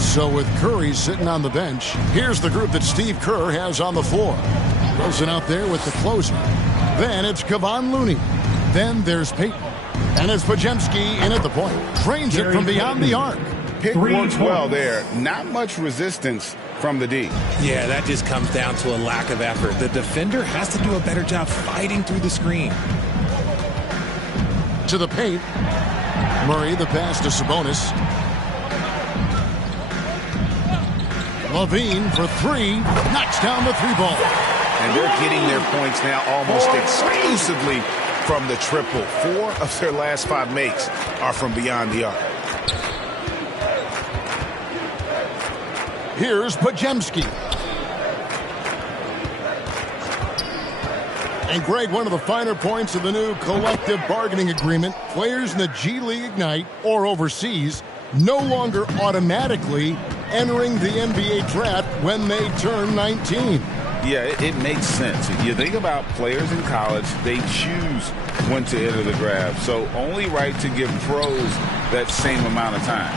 So with Curry sitting on the bench, here's the group that Steve Kerr has on the floor. Wilson out there with the closer. Then it's Kevon Looney. Then there's Payton. And it's Podziemski in at the point. Trains it from beyond the arc. Pick works well there. Not much resistance from the D. Yeah, that just comes down to a lack of effort. The defender has to do a better job fighting through the screen. To the paint. Murray, the pass to Sabonis. Levine for three. Knocks down the three ball. And they're getting their points now almost exclusively from the triple. 4 of their last 5 makes are from beyond the arc. Here's Podziemski. And Greg, one of the finer points of the new collective bargaining agreement, players in the G League Ignite or overseas no longer automatically entering the NBA draft when they turn 19. Yeah, it makes sense. If you think about players in college, they choose when to enter the draft. So only right to give pros that same amount of time.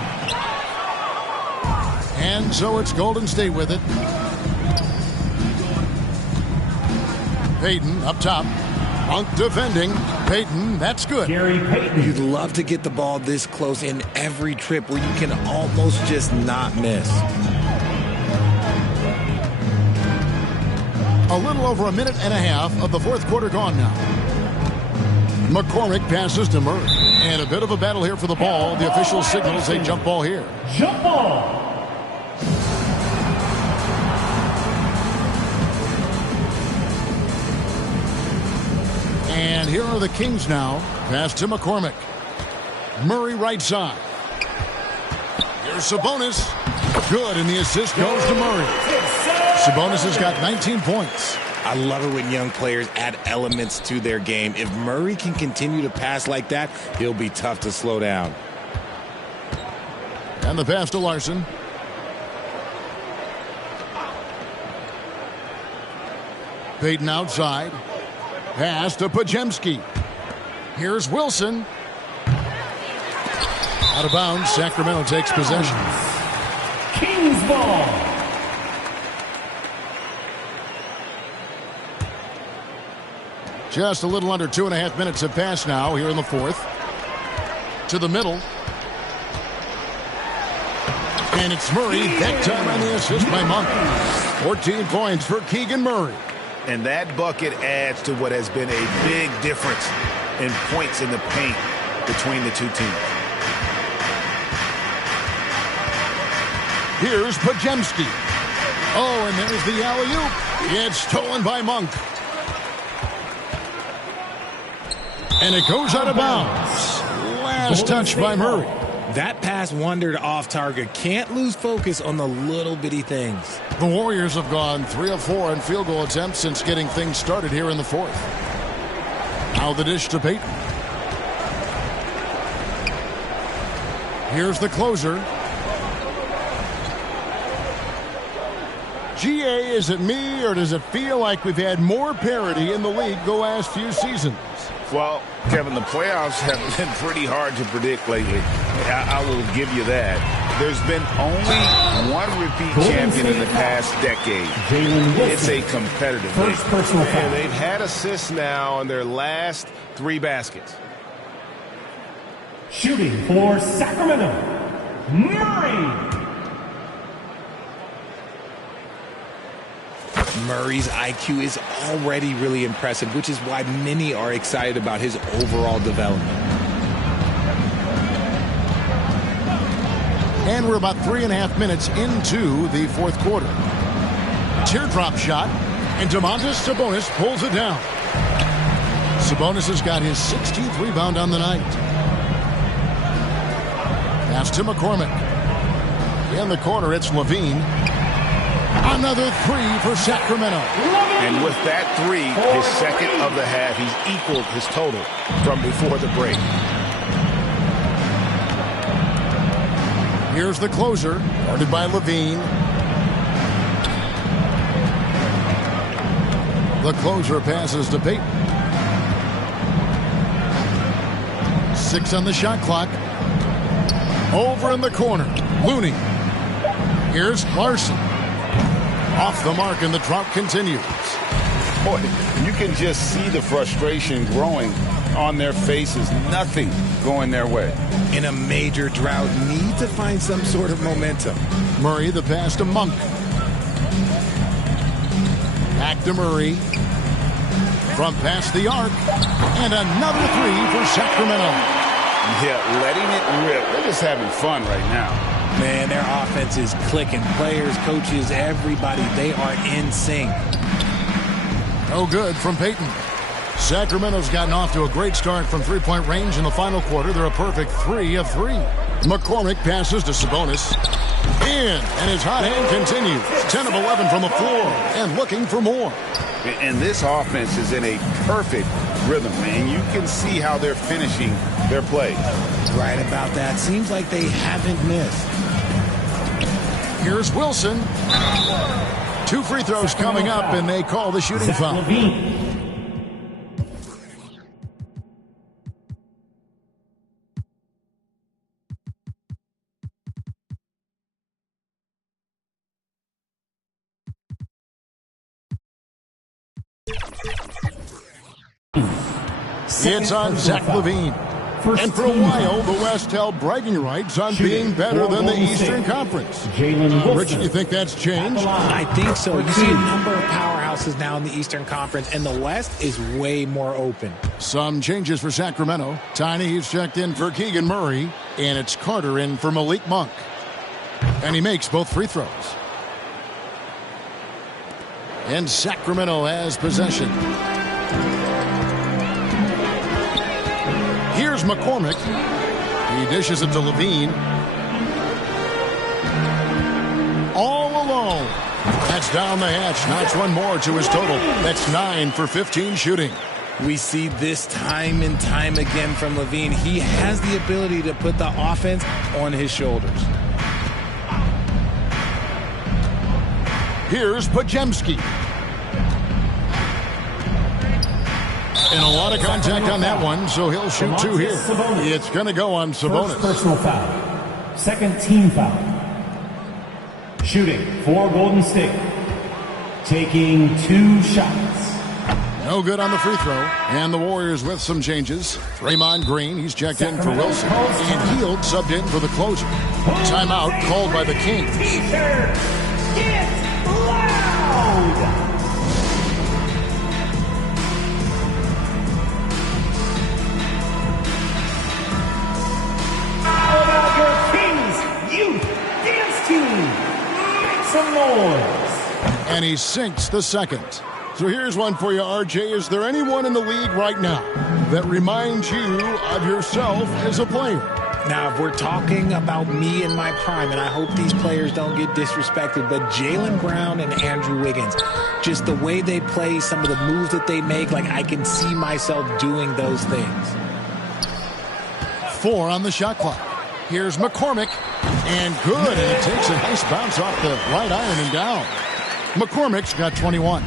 And so it's Golden State with it. Payton up top. Monk defending. Payton, that's good. Gary Payton. You'd love to get the ball this close in every trip where you can almost just not miss. A little over a minute and a half of the fourth quarter gone now. McCormick passes to Murray. And a bit of a battle here for the ball. The official signals a jump ball here. Jump ball. And here are the Kings now. Pass to McCormick. Murray right side. Here's Sabonis. Good, and the assist goes to Murray. Sabonis has got 19 points. I love it when young players add elements to their game. If Murray can continue to pass like that, he'll be tough to slow down. And the pass to Larson. Payton outside. Pass to Podziemski. Here's Wilson. Out of bounds. Sacramento takes possession. Kings ball. Just a little under 2.5 minutes have passed now here in the fourth. To the middle. And it's Murray. That time on the assist by Monk. 14 points for Keegan Murray. And that bucket adds to what has been a big difference in points in the paint between the two teams. Here's Podziemski. Oh, and there's the alley-oop. It's stolen by Monk. And it goes out of bounds. Last touch by Murray. That pass wandered off target. Can't lose focus on the little bitty things. The Warriors have gone 3 of 4 on field goal attempts since getting things started here in the fourth. Now the dish to Payton. Here's the closer. GA, is it me, or does it feel like we've had more parity in the league the last few seasons? Well, Kevin, the playoffs have been pretty hard to predict lately. I will give you that. There's been only one repeat champion in the past decade. It's a competitive league. And they've had assists now on their last 3 baskets. Shooting for Sacramento, Murray. Murray's IQ is already really impressive, which is why many are excited about his overall development. And we're about 3.5 minutes into the fourth quarter. Teardrop shot, and Domantas Sabonis pulls it down. Sabonis has got his 16th rebound on the night. Pass to McCormick. In the corner, it's Levine. Another 3 for Sacramento. And with that 3, his second of the half, he's equaled his total from before the break. Here's the closer, guarded by Levine. The closer passes to Payton. 6 on the shot clock. Over in the corner, Looney. Here's Larson. Off the mark, and the drought continues. Boy, you can just see the frustration growing on their faces. Nothing going their way. In a major drought, need to find some sort of momentum. Murray, the pass to Monk. Back to Murray. From past the arc. And another 3 for Sacramento. Yeah, letting it rip. They're just having fun right now. Man, their offense is clicking. Players, coaches, everybody, they are in sync. No good from Payton. Sacramento's gotten off to a great start from three-point range in the final quarter. They're a perfect 3 of 3. McCormick passes to Sabonis. In, and his hot hand continues. 10 of 11 from the floor, and looking for more. And this offense is in a perfect rhythm, man. You can see how they're finishing their play. Right about that. Seems like they haven't missed. Here's Wilson. 2 free throws coming up, and they call the shooting foul. It's on Zach LaVine. And for a while, the West held bragging rights on being better than the Eastern Conference. Rich, do you think that's changed? I think so. You see a number of powerhouses now in the Eastern Conference, and the West is way more open. Some changes for Sacramento. Tiny, he's checked in for Keegan Murray, and it's Carter in for Malik Monk. And he makes both free throws. And Sacramento has possession. Here's McCormick. He dishes it to Levine. All alone. That's down the hatch. Knocks one more to his total. That's 9 for 15 shooting. We see this time and time again from Levine. He has the ability to put the offense on his shoulders. Here's Pajemski. And a lot of contact on that one, so he'll shoot 2 here. It's going to go on Sabonis. First personal foul. Second team foul. Shooting for Golden State. Taking 2 shots. No good on the free throw. And the Warriors with some changes. Draymond Green, he's checked in for Wilson. And Hield subbed in for the closer. Timeout called by the Kings. T-shirt, get loud! How about your Kings Youth Dance Team? Make some noise. And he sinks the second. So here's one for you, RJ. Is there anyone in the league right now that reminds you of yourself as a player? Now, if we're talking about me in my prime, and I hope these players don't get disrespected, but Jaylen Brown and Andrew Wiggins, just the way they play, some of the moves that they make, like I can see myself doing those things. 4 on the shot clock. Here's McCormick. And good. And it takes a nice bounce off the right iron and down. McCormick's got 21.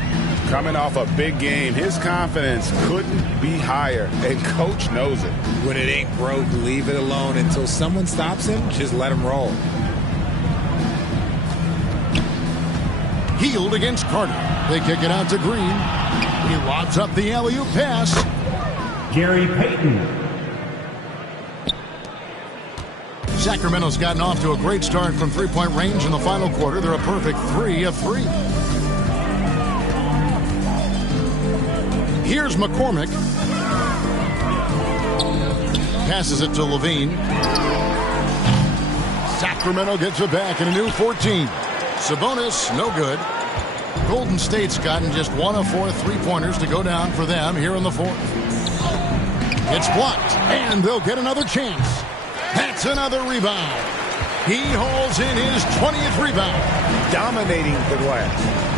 Coming off a big game, his confidence couldn't be higher, and Coach knows it. When it ain't broke, leave it alone. Until someone stops him, just let him roll. Hield against Carter. They kick it out to Green. He lobs up the alley-oop pass. Gary Payton. Sacramento's gotten off to a great start from three-point range in the final quarter. They're a perfect 3 of 3. Here's McCormick. Passes it to Levine. Sacramento gets it back in a new 14. Sabonis, no good. Golden State's gotten just 1 of 4 three-pointers to go down for them here in the fourth. It's blocked, and they'll get another chance. That's another rebound. He holds in his 20th rebound. Dominating the glass.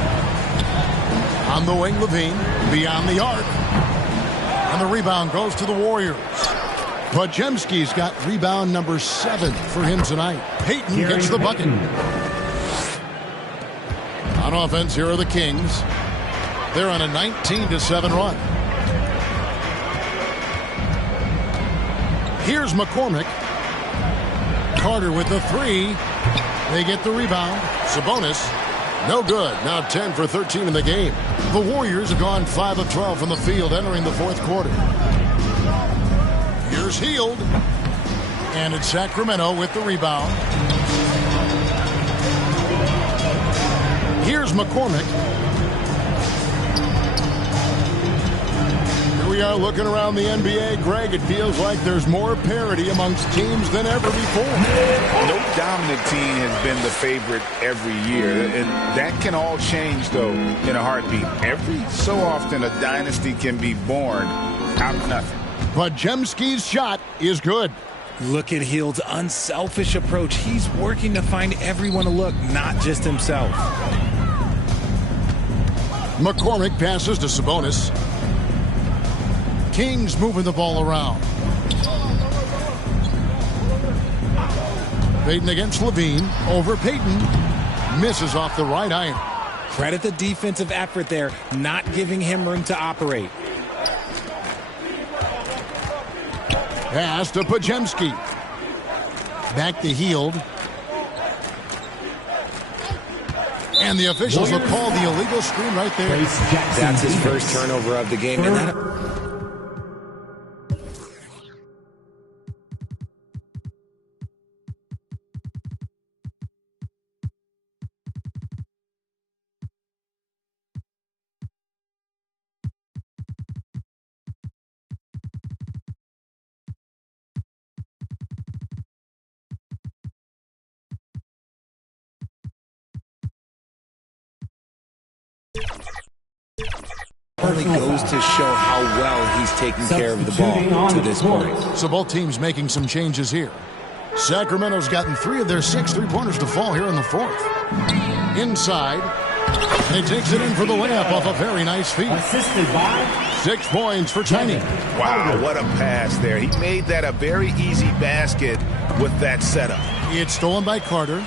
On the wing, Levine, beyond the arc. And the rebound goes to the Warriors. Pajemski's got rebound number 7 for him tonight. Payton gets the bucket. On offense, here are the Kings. They're on a 19-7 run. Here's McCormick. Carter with the 3. They get the rebound. Sabonis. No good. Now 10 for 13 in the game. The Warriors have gone 5 of 12 from the field entering the fourth quarter. Here's Hield. And it's Sacramento with the rebound. Here's McCormick. Here we are looking around the NBA. Greg, it feels like there's more parity amongst teams than ever before. No dominant team has been the favorite every year. And that can all change, though, in a heartbeat. Every so often, a dynasty can be born out of nothing. Pajemski's shot is good. Look at Hield's unselfish approach. He's working to find everyone to look, not just himself. McCormick passes to Sabonis. Kings moving the ball around. Payton against Levine. Over Payton. Misses off the right iron. Credit the defensive effort there, not giving him room to operate. Pass to Pajemski. Back to Hield. And the officials will call the illegal screen right there. That's his first turnover of the game. And that only goes to show how well he's taking care of the ball to this point. So both teams making some changes here. Sacramento's gotten 3 of their 6 three-pointers to fall here in the 4th. Inside, and he takes it in for the layup off a very nice feed. Assisted by 6 points for Tiny. Wow, what a pass there. He made that a very easy basket with that setup. It's stolen by Carter.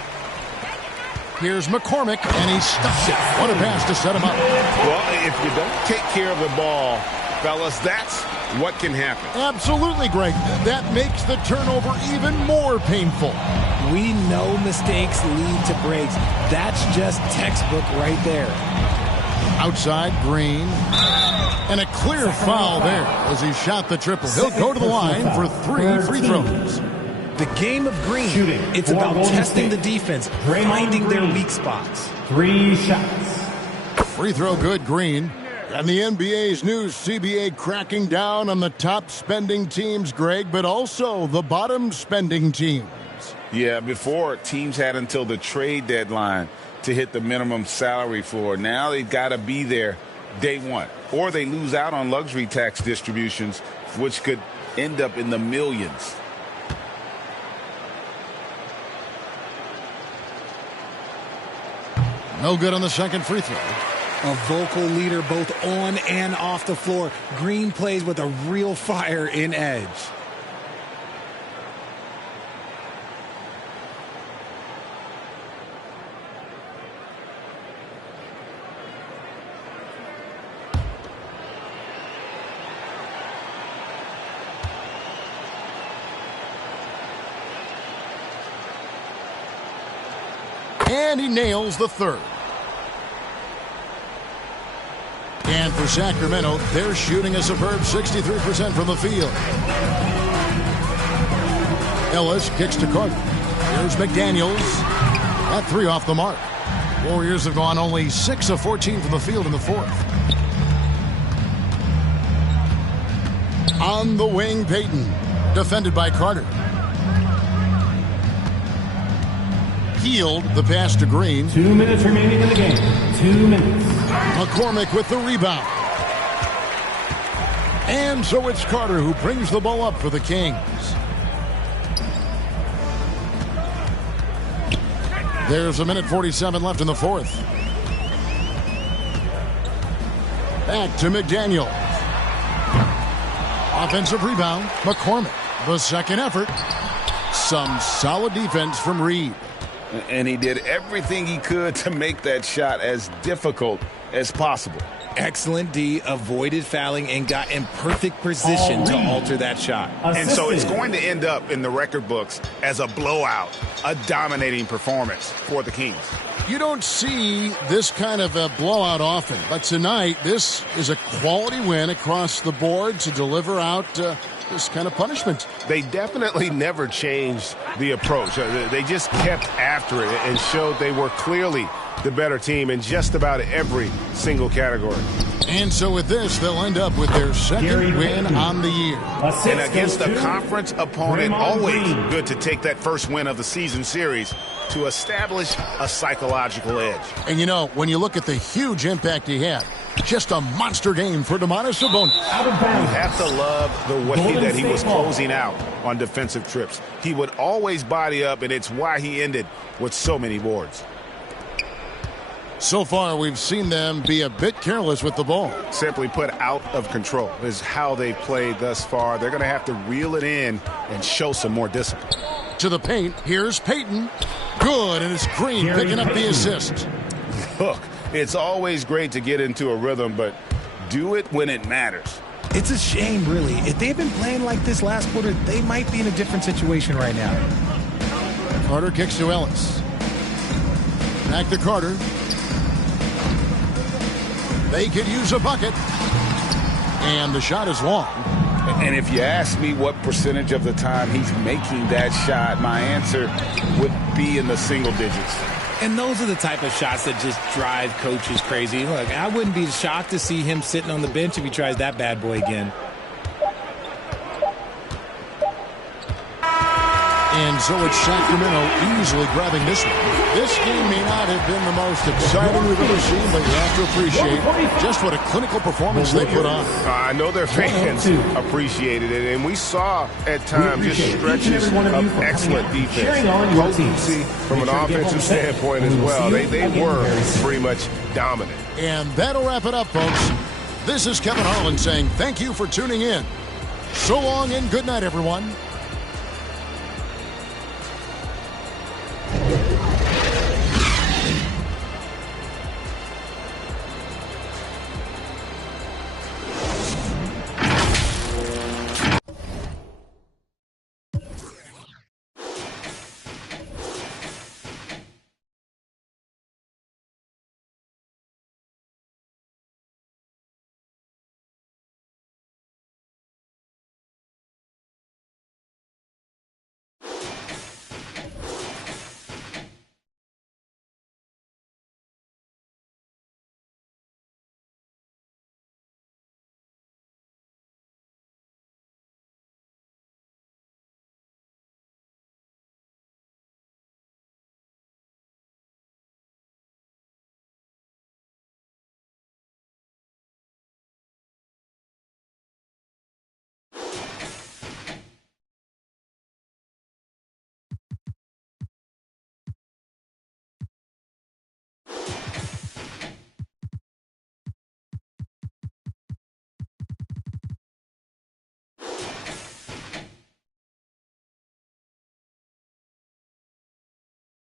Here's McCormick, and he stuffs it. What a pass to set him up. Well, if you don't take care of the ball, fellas, that's what can happen. Absolutely, Greg. That makes the turnover even more painful. We know mistakes lead to breaks. That's just textbook right there. Outside, Green. And a clear foul there as he shot the triple. He'll go to the line for 3 free throws. The game of Green, it's about testing the defense, finding their weak spots. 3 shots. Free throw good, Green. And the NBA's new CBA cracking down on the top spending teams, Greg, but also the bottom spending teams. Yeah, before teams had until the trade deadline to hit the minimum salary floor. Now they've got to be there day one, or they lose out on luxury tax distributions, which could end up in the millions. No good on the second free throw. A vocal leader both on and off the floor. Green plays with a real fire in edge. And he nails the third. And for Sacramento, they're shooting a superb 63% from the field. Ellis kicks to Carter. Here's McDaniels. That 3 off the mark. Warriors have gone only 6 of 14 from the field in the 4th. On the wing, Payton. Defended by Carter. Healed the pass to Green. 2 minutes remaining in the game. 2 minutes. McCormick with the rebound. And so it's Carter who brings the ball up for the Kings. There's 1:47 left in the 4th. Back to McDaniel. Offensive rebound, McCormick. The second effort. Some solid defense from Reed. And he did everything he could to make that shot as difficult as possible. Excellent D, avoided fouling, and got in perfect position to alter that shot. And so it's going to end up in the record books as a blowout, a dominating performance for the Kings. You don't see this kind of a blowout often, but tonight this is a quality win across the board to deliver out this kind of punishment. They definitely never changed the approach. They just kept after it and showed they were clearly the better team in just about every single category. And so with this, they'll end up with their second win on the year. And against a conference opponent, always good to take that first win of the season series to establish a psychological edge. And you know, when you look at the huge impact he had, just a monster game for Domantas Sabonis. You have to love the way that he was closing out on defensive trips. He would always body up, and it's why he ended with so many boards. So far, we've seen them be a bit careless with the ball. Simply put, out of control is how they played thus far. They're going to have to reel it in and show some more discipline. To the paint, here's Payton. Good, and it's Green picking up the assist. Look, it's always great to get into a rhythm, but do it when it matters. It's a shame, really. If they've been playing like this last quarter, they might be in a different situation right now. Carter kicks to Ellis. Back to Carter. They could use a bucket. And the shot is long. And if you ask me what percentage of the time he's making that shot, my answer would be in the single digits. And those are the type of shots that just drive coaches crazy. Look, I wouldn't be shocked to see him sitting on the bench if he tries that bad boy again. And so it's Sacramento easily grabbing this one. This game may not have been the most exciting we've ever seen, but you have to appreciate just what a clinical performance they put on. I know their fans appreciated it, and we saw at times just stretches of excellent defense. Potency from an offensive standpoint as well. They were pretty much dominant. And that'll wrap it up, folks. This is Kevin Harlan saying thank you for tuning in. So long and good night, everyone.